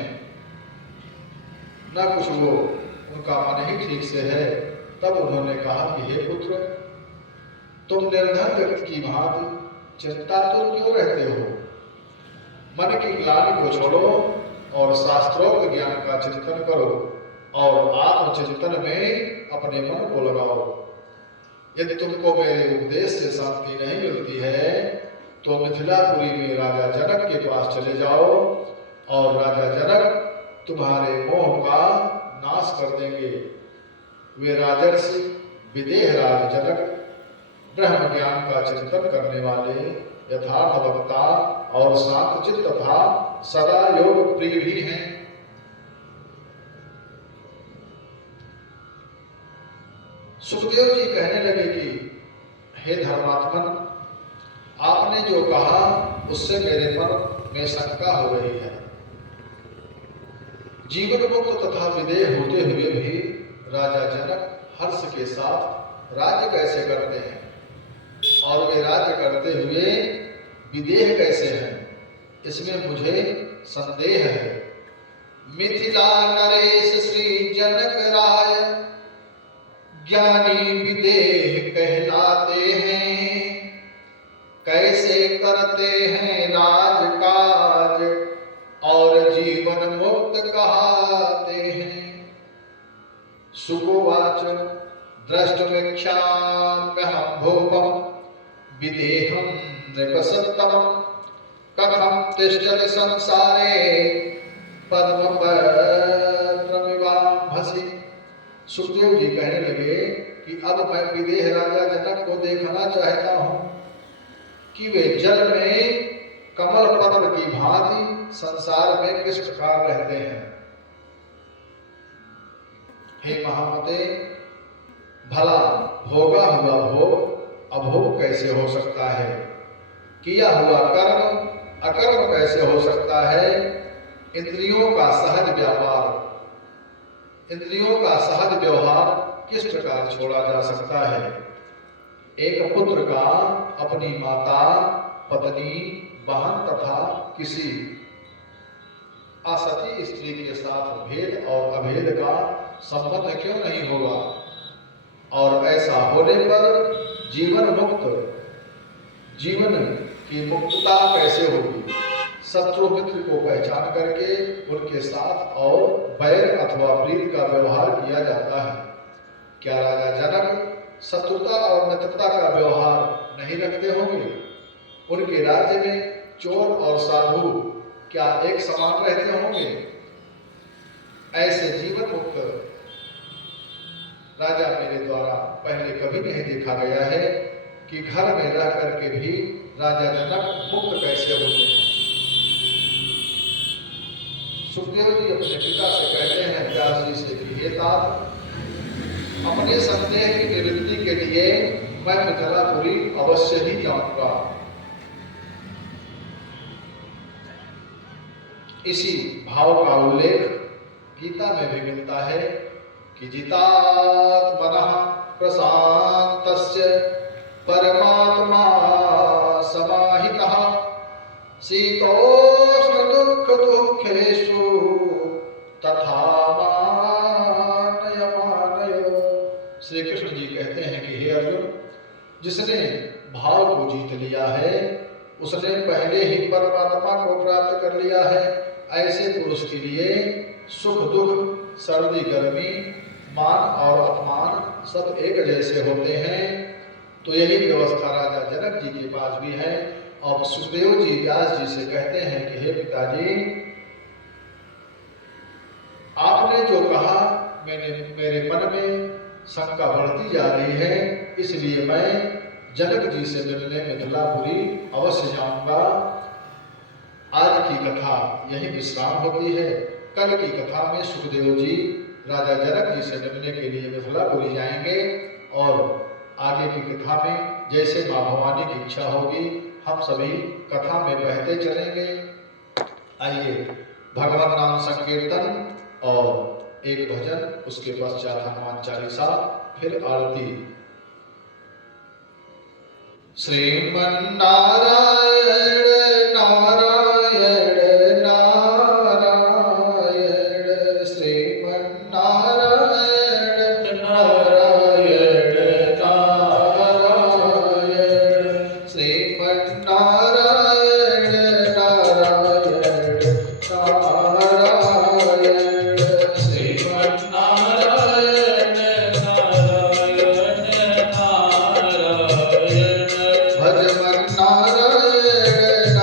न कुछ वो उनका मन ही ठीक से है। तब उन्होंने कहा कि हे पुत्र, तुम निर्धन व्यक्ति की भांति चिंतातुर क्यों रहते हो? मन की ग्लानि को छोड़ो और शास्त्रोक्त ज्ञान का चिंतन करो और आत्मचिंतन में अपने मन को लगाओ। यदि तुमको मेरे उपदेश से शांति नहीं मिलती है तो मिथिलापुरी में राजा जनक के पास चले जाओ और राजा जनक तुम्हारे मोह का नाश कर देंगे। वे राजर्षि विदेहराज जनक ब्रह्म ज्ञान का चिंतन करने वाले, यथार्थ वक्ता और शांत चित्त तथा सदा योग प्रिय भी हैं। सुखदेव जी कहने लगे कि हे धर्मात्मन, आपने जो कहा उससे मेरे मन में शंका हो रही है। जीवन मुक्त तथा विदेह होते हुए भी राजा जनक हर्ष के साथ राज्य कैसे करते हैं और वे राज्य करते हुए विदेह कैसे हैं, इसमें मुझे संदेह है। मिथिला नरेश श्री जनक राय ज्ञानी विदेह कहलाते हैं, कैसे करते हैं राजकाज और जीवन सुकोवाच द्रष्टुमिच्छाम्यहं भूपं विदेहं नृपसत्तमं कथं तिष्ठति संसारे पद्मपत्रमिवाम्भसि। सुखदेव जी कहने लगे कि अब मैं विदेह राजा जनक को देखना चाहता हूं कि वे जल में कमल पत्र की भांति संसार में किस प्रकार रहते हैं। हे महामते, भला भोगा हुआ भोग अभोग कैसे हो सकता है? किया हुआ कर्म अकर्म कैसे हो सकता है? इंद्रियों का सहज व्यापार, इंद्रियों का सहज व्यवहार किस प्रकार छोड़ा जा सकता है? एक पुत्र का अपनी माता, पत्नी, बहन तथा किसी असती स्त्री के साथ भेद और अभेद का संबंध क्यों नहीं होगा? और ऐसा होने पर जीवन की मुक्तता कैसे होगी? शत्रु मित्र को पहचान करके उनके साथ और बैर अथवा प्रीत का व्यवहार किया जाता है। क्या राजा जनक शत्रुता और मित्रता का व्यवहार नहीं रखते होंगे? उनके राज्य में चोर और साधु क्या एक समान रहते होंगे? ऐसे जीवन मुक्त राजा मेरे द्वारा पहले कभी नहीं देखा गया है कि घर में रह करके भी राजा जनक मुक्त कैसे होते हैं। सुखदेव जी अपने पिता से कहते हैं व्यास जी से कि हे तात, अपने संदेह की निवृत्ति के लिए मैं मिथिलापुरी अवश्य ही जाऊंगा। इसी भाव का उल्लेख गीता में भी मिलता है कि जितात्मनः प्रशान्तस्य परमात्मा समाहितः शीतोष्ण दुःख दुःखेषु तथा मानय मानयो। श्री कृष्ण जी कहते हैं कि हे अर्जुन, जिसने भाव को जीत लिया है उसने पहले ही परमात्मा को प्राप्त कर लिया है। ऐसे पुरुष के लिए सुख दुख, सर्दी गर्मी, मान और अपमान सब एक जैसे होते हैं। तो यही व्यवस्था राजा जनक जी के पास भी है। और सुखदेव जी व्यास जी से कहते हैं कि हे पिताजी, आपने जो कहा मेरे मन में शंका बढ़ती जा रही है, इसलिए मैं जनक जी से मिलने मिथिलापुरी अवश्य जाऊंगा। आज की कथा यही विश्राम होती है। कल की कथा में सुखदेव जी राजा जनक जी से मिलने के लिए मिथिलापुरी जाएंगे और आगे की कथा में जैसे माँ भवानी की इच्छा होगी हम सभी कथा में बहते चलेंगे। आइए भगवत नाम संकीर्तन और एक भजन, उसके पश्चात हनुमान चालीसा, फिर आरती। श्रीमन्नारायण नारायण नारायण, श्रीमन्नारायण नारायण नारायण, श्रीमन्नारायण नारायण नारायण, श्रीमन्नारायण नारायण नारायण, भज मन नारायण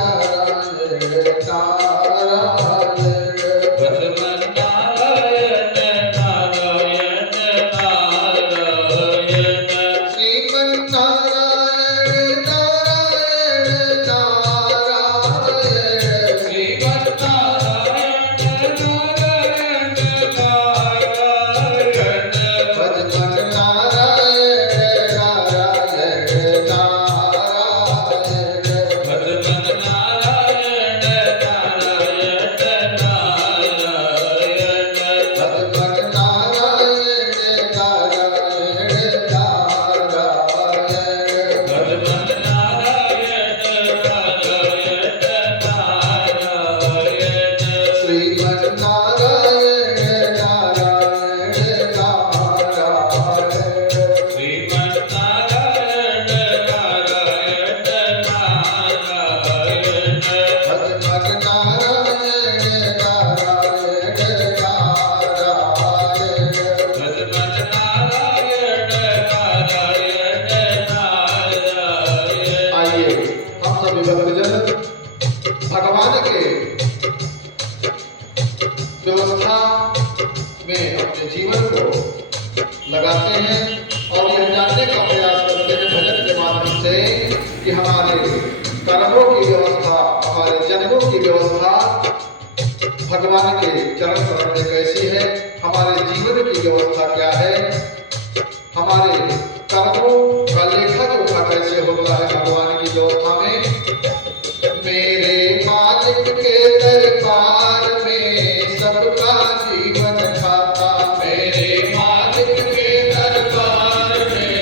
जीवन को लगाते हैं और यह जानने का प्रयास करते हैं भजन के माध्यम से कि हमारे कर्मों की व्यवस्था, हमारे जन्मों की व्यवस्था भगवान के चरण शरण में कैसी है, हमारे जीवन की व्यवस्था क्या है, हमारे कर्मों का लेखा जोखा कैसे होता है भगवान की व्यवस्था में। मेरे मालिक के दरबार में सबका जीवन खाता, मेरे मालिक के दरबार में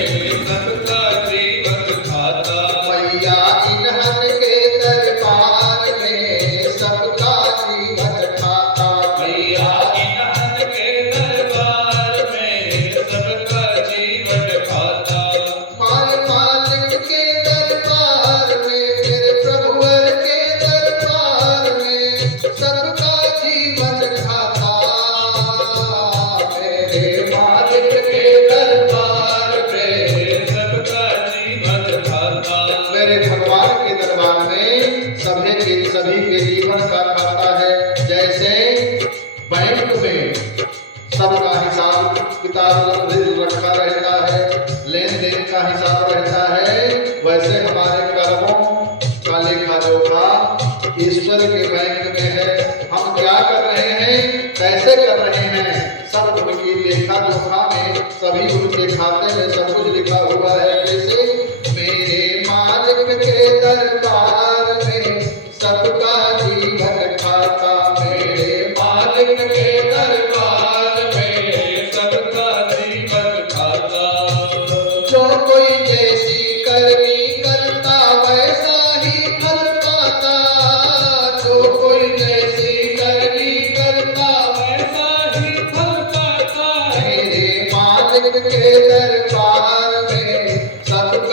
सबका जीवन खाता, मैया इन्हन के दरबार में सबका जीवन खाता, मैया इन्हन के दरबार में सबका जीवन खाता। माय मालिक के दरबार में, मेरे प्रभुवर के दरबार में सबका जीवन खाता। मेरे मालिक के दरबार में, सबका जीवन खाता, मेरे भगवान के दरबार में सभी के जीवन का खाता है। जैसे बैंक में सबका हिसाब किताब रखा रहता है, लेन देन का हिसाब रहता है, वैसे हमारे कर्मों का लेखा जोखा ईश्वर के बैंक में है। हम क्या कर रहे हैं, कैसे कर रहे हैं, सब उनकी लेखा जोखा में, सभी उनके खाते में सब कुछ लिखा हुआ है। कैसे? मेरे मालिक के दरबार में सबका जीवन खाता, मेरे मालिक के दरबार में सबका जीवन खाता। जो कोई जैसी करनी करता वैसा ही फल पाता, जो कोई जैसी करनी करता वैसा ही फल पाता है। मेरे मालिक के दरबार में सब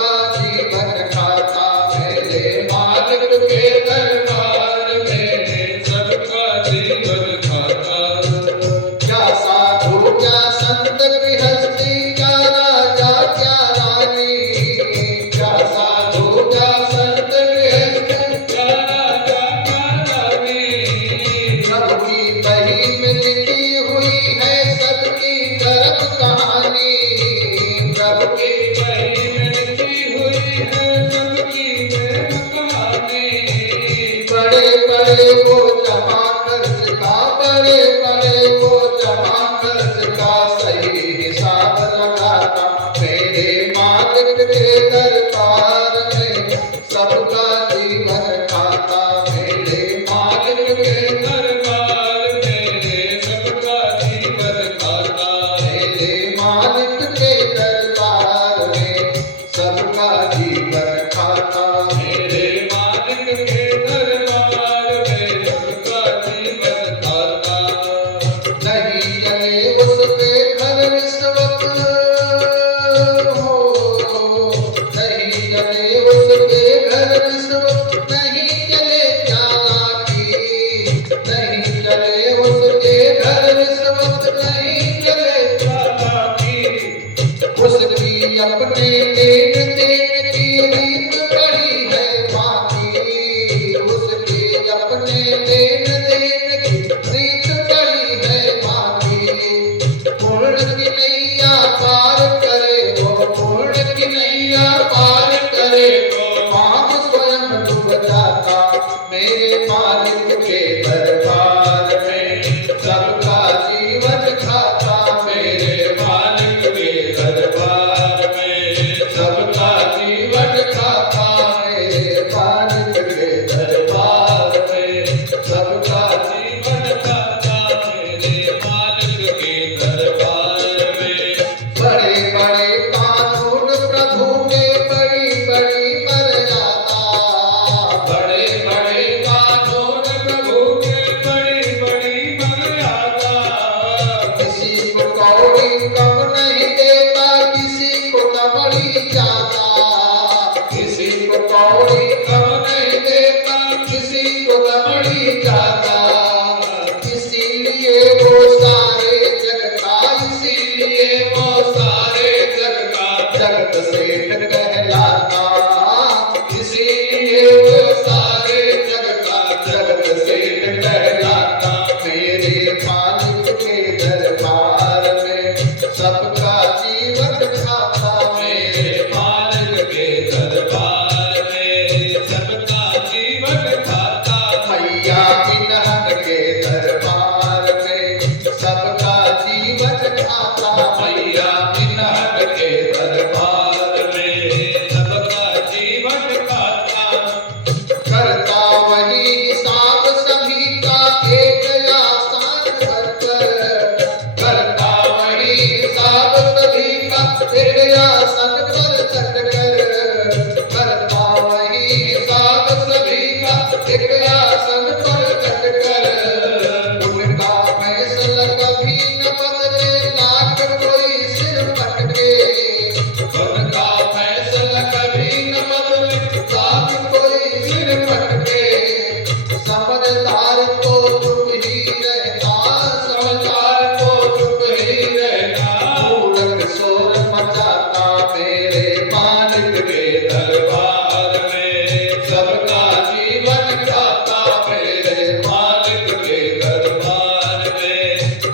सबका जीवन खाता मेरे मालिक के दरबार में सबका जीवन खाता मैया इन्हन के दरबार में सबका जीवन खाता मैया इन्हन के दरबार में सबका जीवन खाता करता वही हिसाब सभी का एक आसान घर पर करता वही हिसाब सभी का एक आसन पर चढ़ कर करता वही हिसाब सभी का एक आसन पर चढ़ कर उनका फैसला कभी न बदले लाख कोई सिर पटके उनका फैसला कभी न बदले लाख कोई सिर पटके समझदार को चुप ही रहता समझदार को चुप ही रहता मूर्ख शोर मचाता मेरे मालिक के दरबार में सबका जीवन खाता मेरे मालिक के दरबार में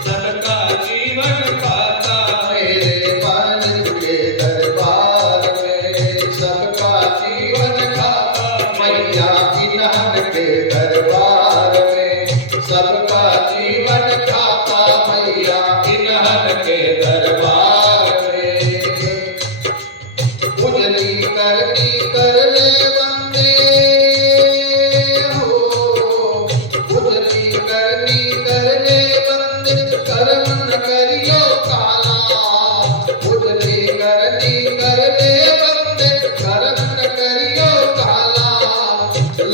सबका जीवन खाता मेरे मालिक के दरबार में सबका जीवन खाता मैया इन्हन के दरबार में सबका जीवन खाता मैया इन्हन के दरबार में उजली करनी करने बंदे हो उजली करनी करने बंदे कर्म न करियो काला उजली करनी करने बंदे कर्म न करियो काला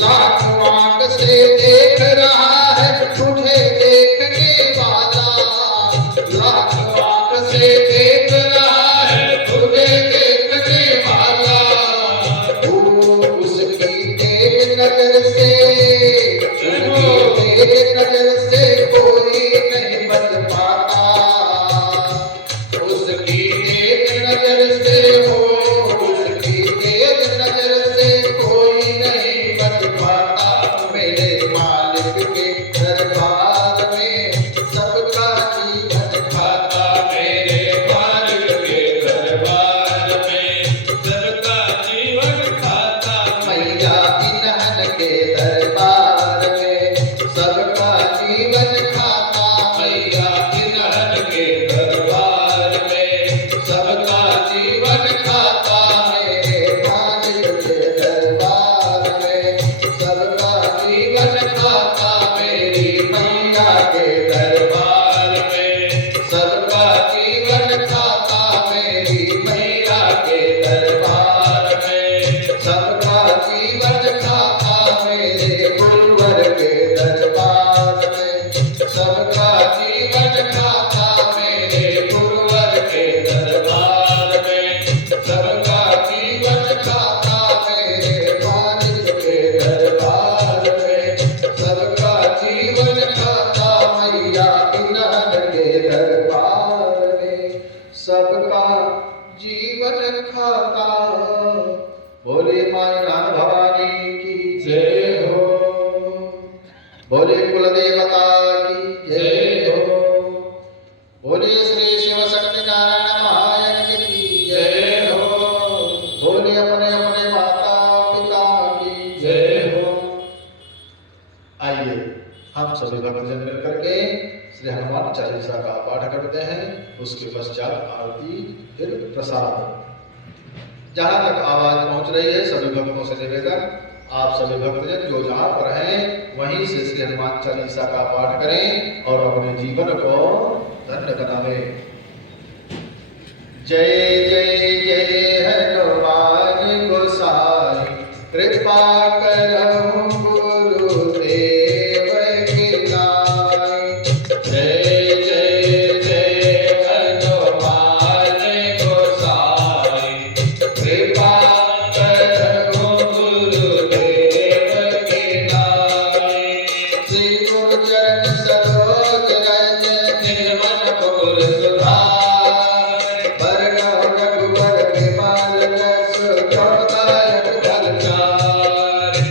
लाख आंख से देख रहा है तुझे देखने वाला लाख आंख से देख रहा है तुझे देखने वाला उसकी तेज नजर से उसकी तेज नजर से कोई नहीं बच पाता उसकी तेज नजर से हो उसकी तेज नजर से कोई नहीं बच पाता मेरे मालिक के दरबार में सबका जीवन खाता मेरे मालिक के दरबार में सबका जीवन खाता मैया इन्हन के दरबार में सबका जीवन खाता मैया इन्हन के दरबार में सबका जीवन खाता मेरे मालिक के दरबार में सबका जीवन खाता मेरी मैया के दरबार में सबका जीवन खाता मेरी मैया के दरबार में सबका जीवन खाता मेरे गुरुवर के दरबार में सबका जीवन खाता मेरे गुरुवर के दरबार में सबका जीवन खाता मेरे मालिक के दरबार में सबका जीवन खाता मैया इन्हन के दरबार में सबका जीवन खाता बोले माँ नान भवानी की जय हो बोले कुल देवता की जय हो बोले श्री शिव शक्ति नारायण महायज्ञ की जय हो बोले अपने अपने माता पिता की जय हो आइए हम सभी भक्तजन मिल करके श्री हनुमान चालीसा का पाठ करते हैं उसके पश्चात आरती फिर प्रसाद जहाँ तक आवाज पहुंच रही है सभी भक्तों से निवेदन आप सभी भक्तजन जो जहाँ पर हैं वहीं से श्री हनुमान चालीसा का पाठ करें और अपने जीवन को धन्य बनावें। जय जय जय हनुमान गोसाई कृपा करहु गुरुदेव की नाई। जय जय जय हनुमान गोसाई कृपा करहु गुरुदेव की नाई। श्री गुरु चरण सरोज रज निर्मल फूल सुधार बरनउँ रघुबर बिमल जसु दायक फलचारि।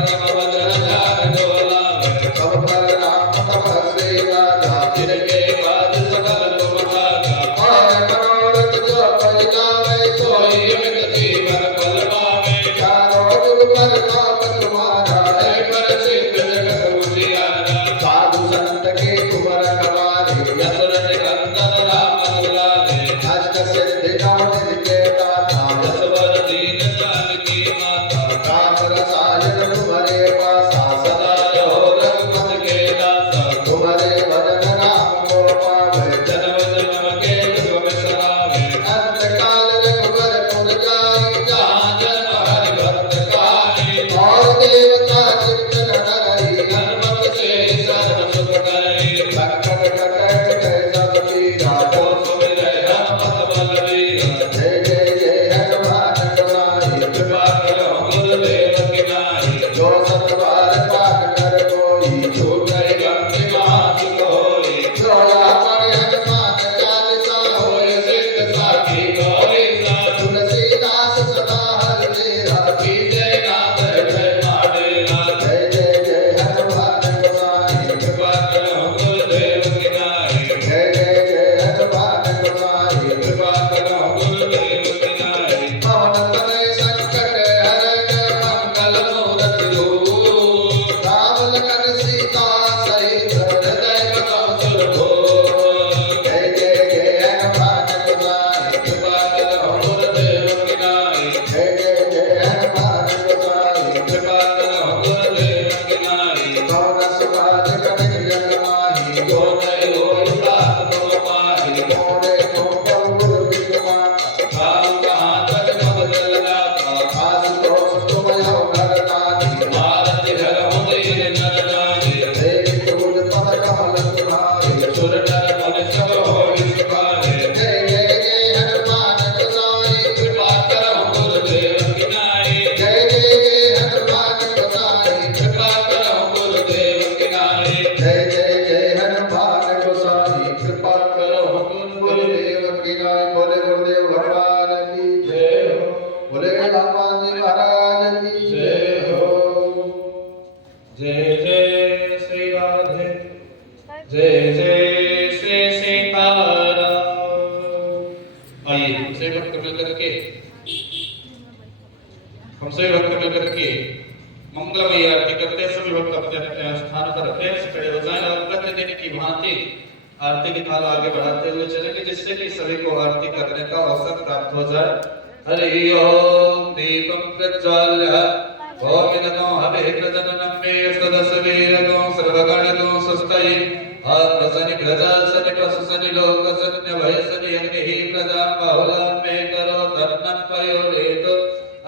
पराक्रम वज्र झार डोलावे सब पर राम तपस्वी राजा जिनके बाद सकल तुम भागा और मनोरथ जो कोई लावे सोई अमित जीवन फल पावे चारों जुग पर नाम तुम्हारा है प्रसिद्ध जगत उजियारा साधु संत के तुम रखवारे असुर निकंदन राम दुलारे अष्ट सिद्धि नौ निधि के दाता असवर दीन जानकी माता राम रसायन तुम्हारे पासा सदा रहो रघुपति के दासा तुम्हारे भजन नाम को पावे जन्म जन्म के दुख बिसरावे अंत काल रघुबर पुर जाई जहाँ जन्म हरि भक्त काई और देवता चित्तन धरई हनुमत से सर्व सुख करई संकट कटत सब पीरा को सुमिरै हनुमत बलवीर जय जय जय हनुमान गोसाई कृपा करो गुरुदेव की नाई जो सतबार पाठ कर कोई छूटै गंति महासुख होई जो आपन हनुमान चालीसा होय सिद्ध साखी गौरी सा तुलसीदास सदा हर तेरा की जय नाथ जय माडेरा जय जय जय हनुमान गोसाई कृपा करो गुरुदेव की नाई जय जय जय हनुमान गोसाई कृपा करो गुरुदेव की नाई पवन तनय संकट हरण मंगल मूरति रूप राम लखन सीता सहित हृदय कमल सुर भो जय जय जय हनुमान गोसाई कृपा करो गुरुदेव की नाई जय जय जय हनुमान गोसाई कृपा करो गुरुदेव की नाई पवन सुभाष कनक जग माही जो नहीं होई साथ तुम पाही मोरे को गुरु विद्वान भाव कहाँ तक पद जल जाता आशुतोष तुम यो नरनाथी भारत हर मुदीर नर जागे देवी तुम पद कमल तुम्हारे सुर नर मुनि सब होई सुखारे जय जय जय हनुमान गोसाई कृपा करो गुरुदेव की नाई जय जय जय हनुमान गोसाई कृपा करो गुरुदेव की नाई जय जय जय हनुमान गोसाई कृपा करो गुरुदेव गुरुदेव की नाय बोले गुरुदेव भगवान की जय हो बोले हनुमान जी महाराज की जय हो जय जय श्री राधे जय जय श्री सीताराम। आइए हमसे भक्त मिलकर के मंगलमयी आरती करते हैं। सभी भक्त अपने अपने स्थान पर प्रेम से खड़े हो जाएं और प्रतिदिन की भांति आरती की थाल आगे बढ़ाते हुए चलेंगे जिससे कि सभी को आरती करने का अवसर प्राप्त हो जाए। हरि ओम दीपं प्रज्वाल्य ओमिनगो हवे प्रजननं मे सदसवीरगो सर्वगणगो स्वस्तये आत्मसनि प्रजासनि पशुसनि लोकसनि भयसनि अग्निः प्रजां बाहुलां मे करो धन्नं पयोरेतो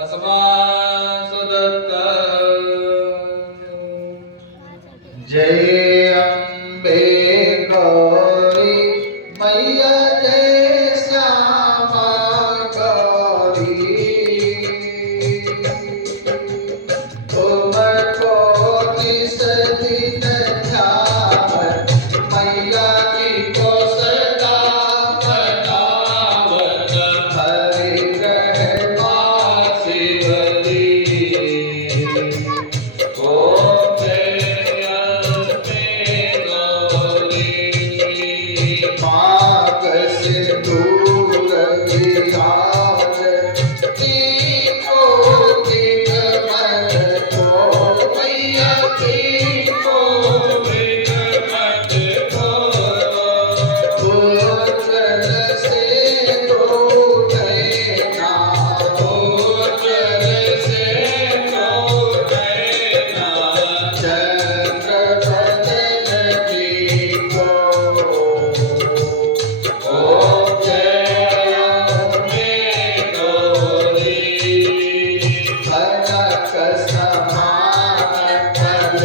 अस्मान् सुदत्ता। जय अम्बे गौरी मैया जय श्यामा गौरी तुमको किस दिन ध्यान मैया जी को सदा बतावत हरि ग्रह शिवजी ओम जय अम्बे गौरी माग सिंदूर विराज दीपो दिन मन को मैया दीपो उज्जवल से दो नैना चंद्र बदन जी को कनक समान फल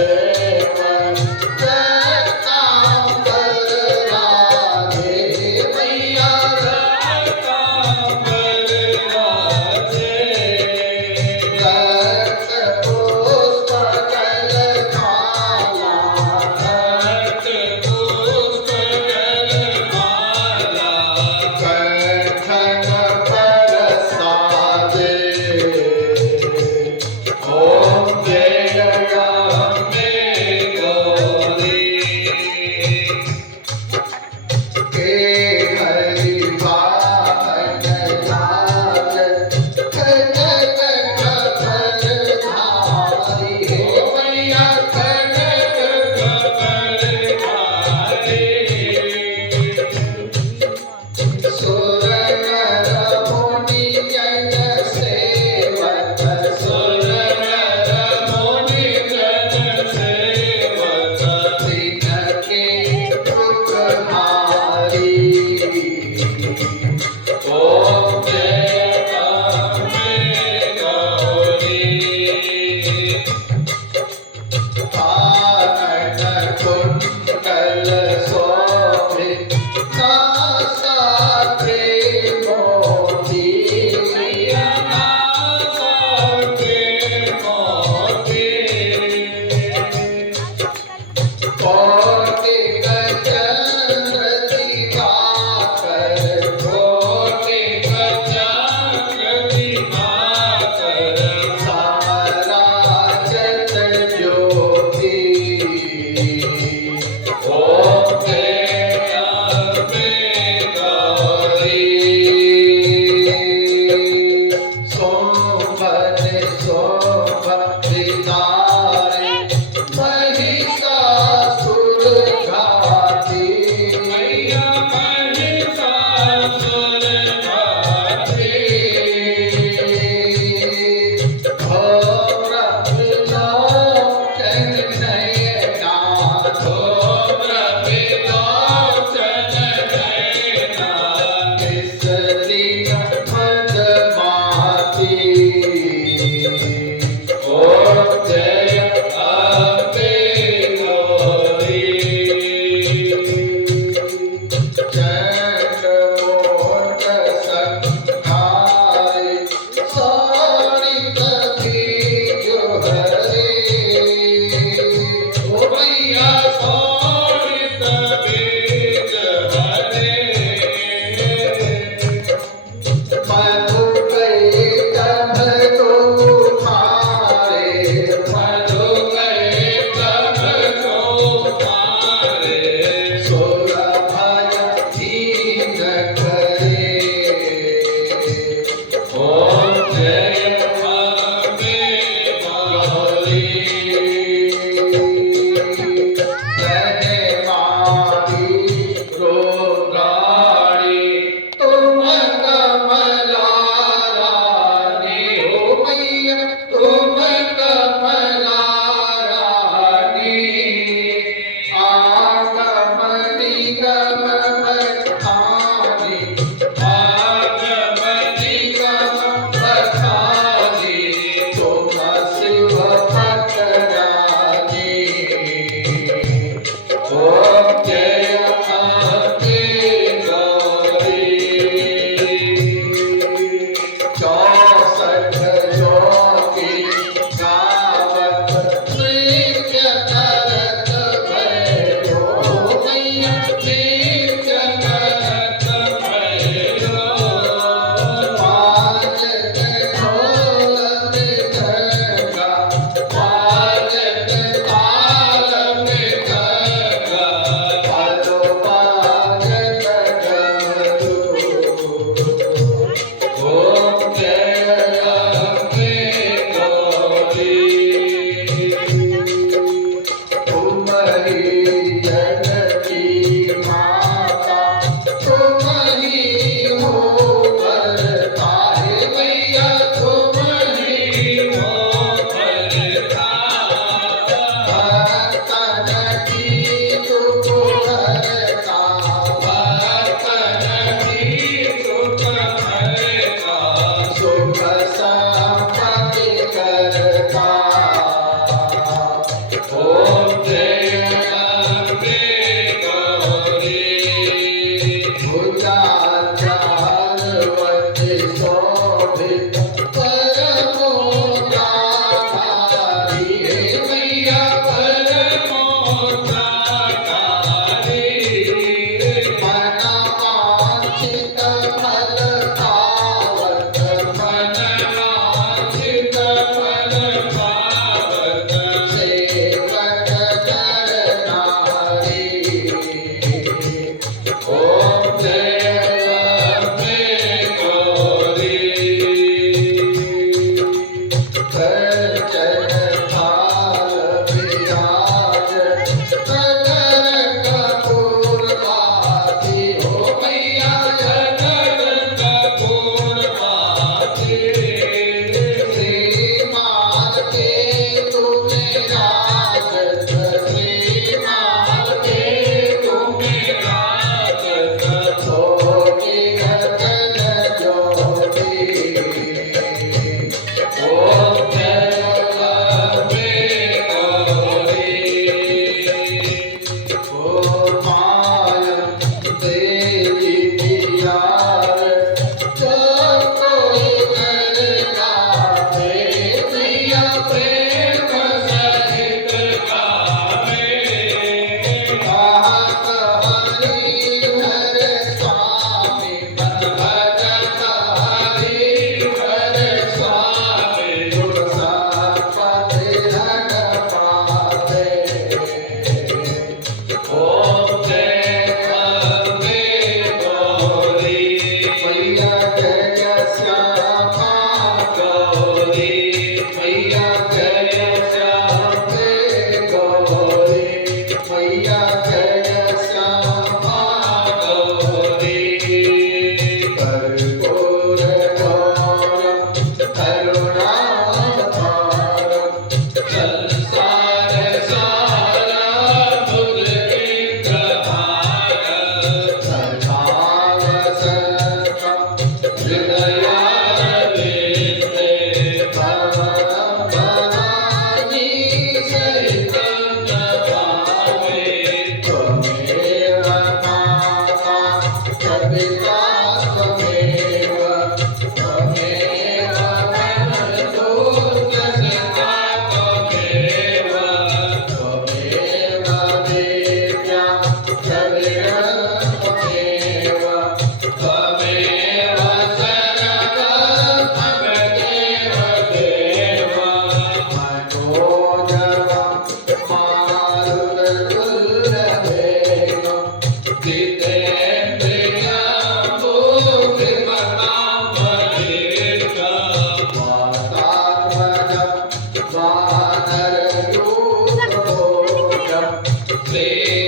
प्रेम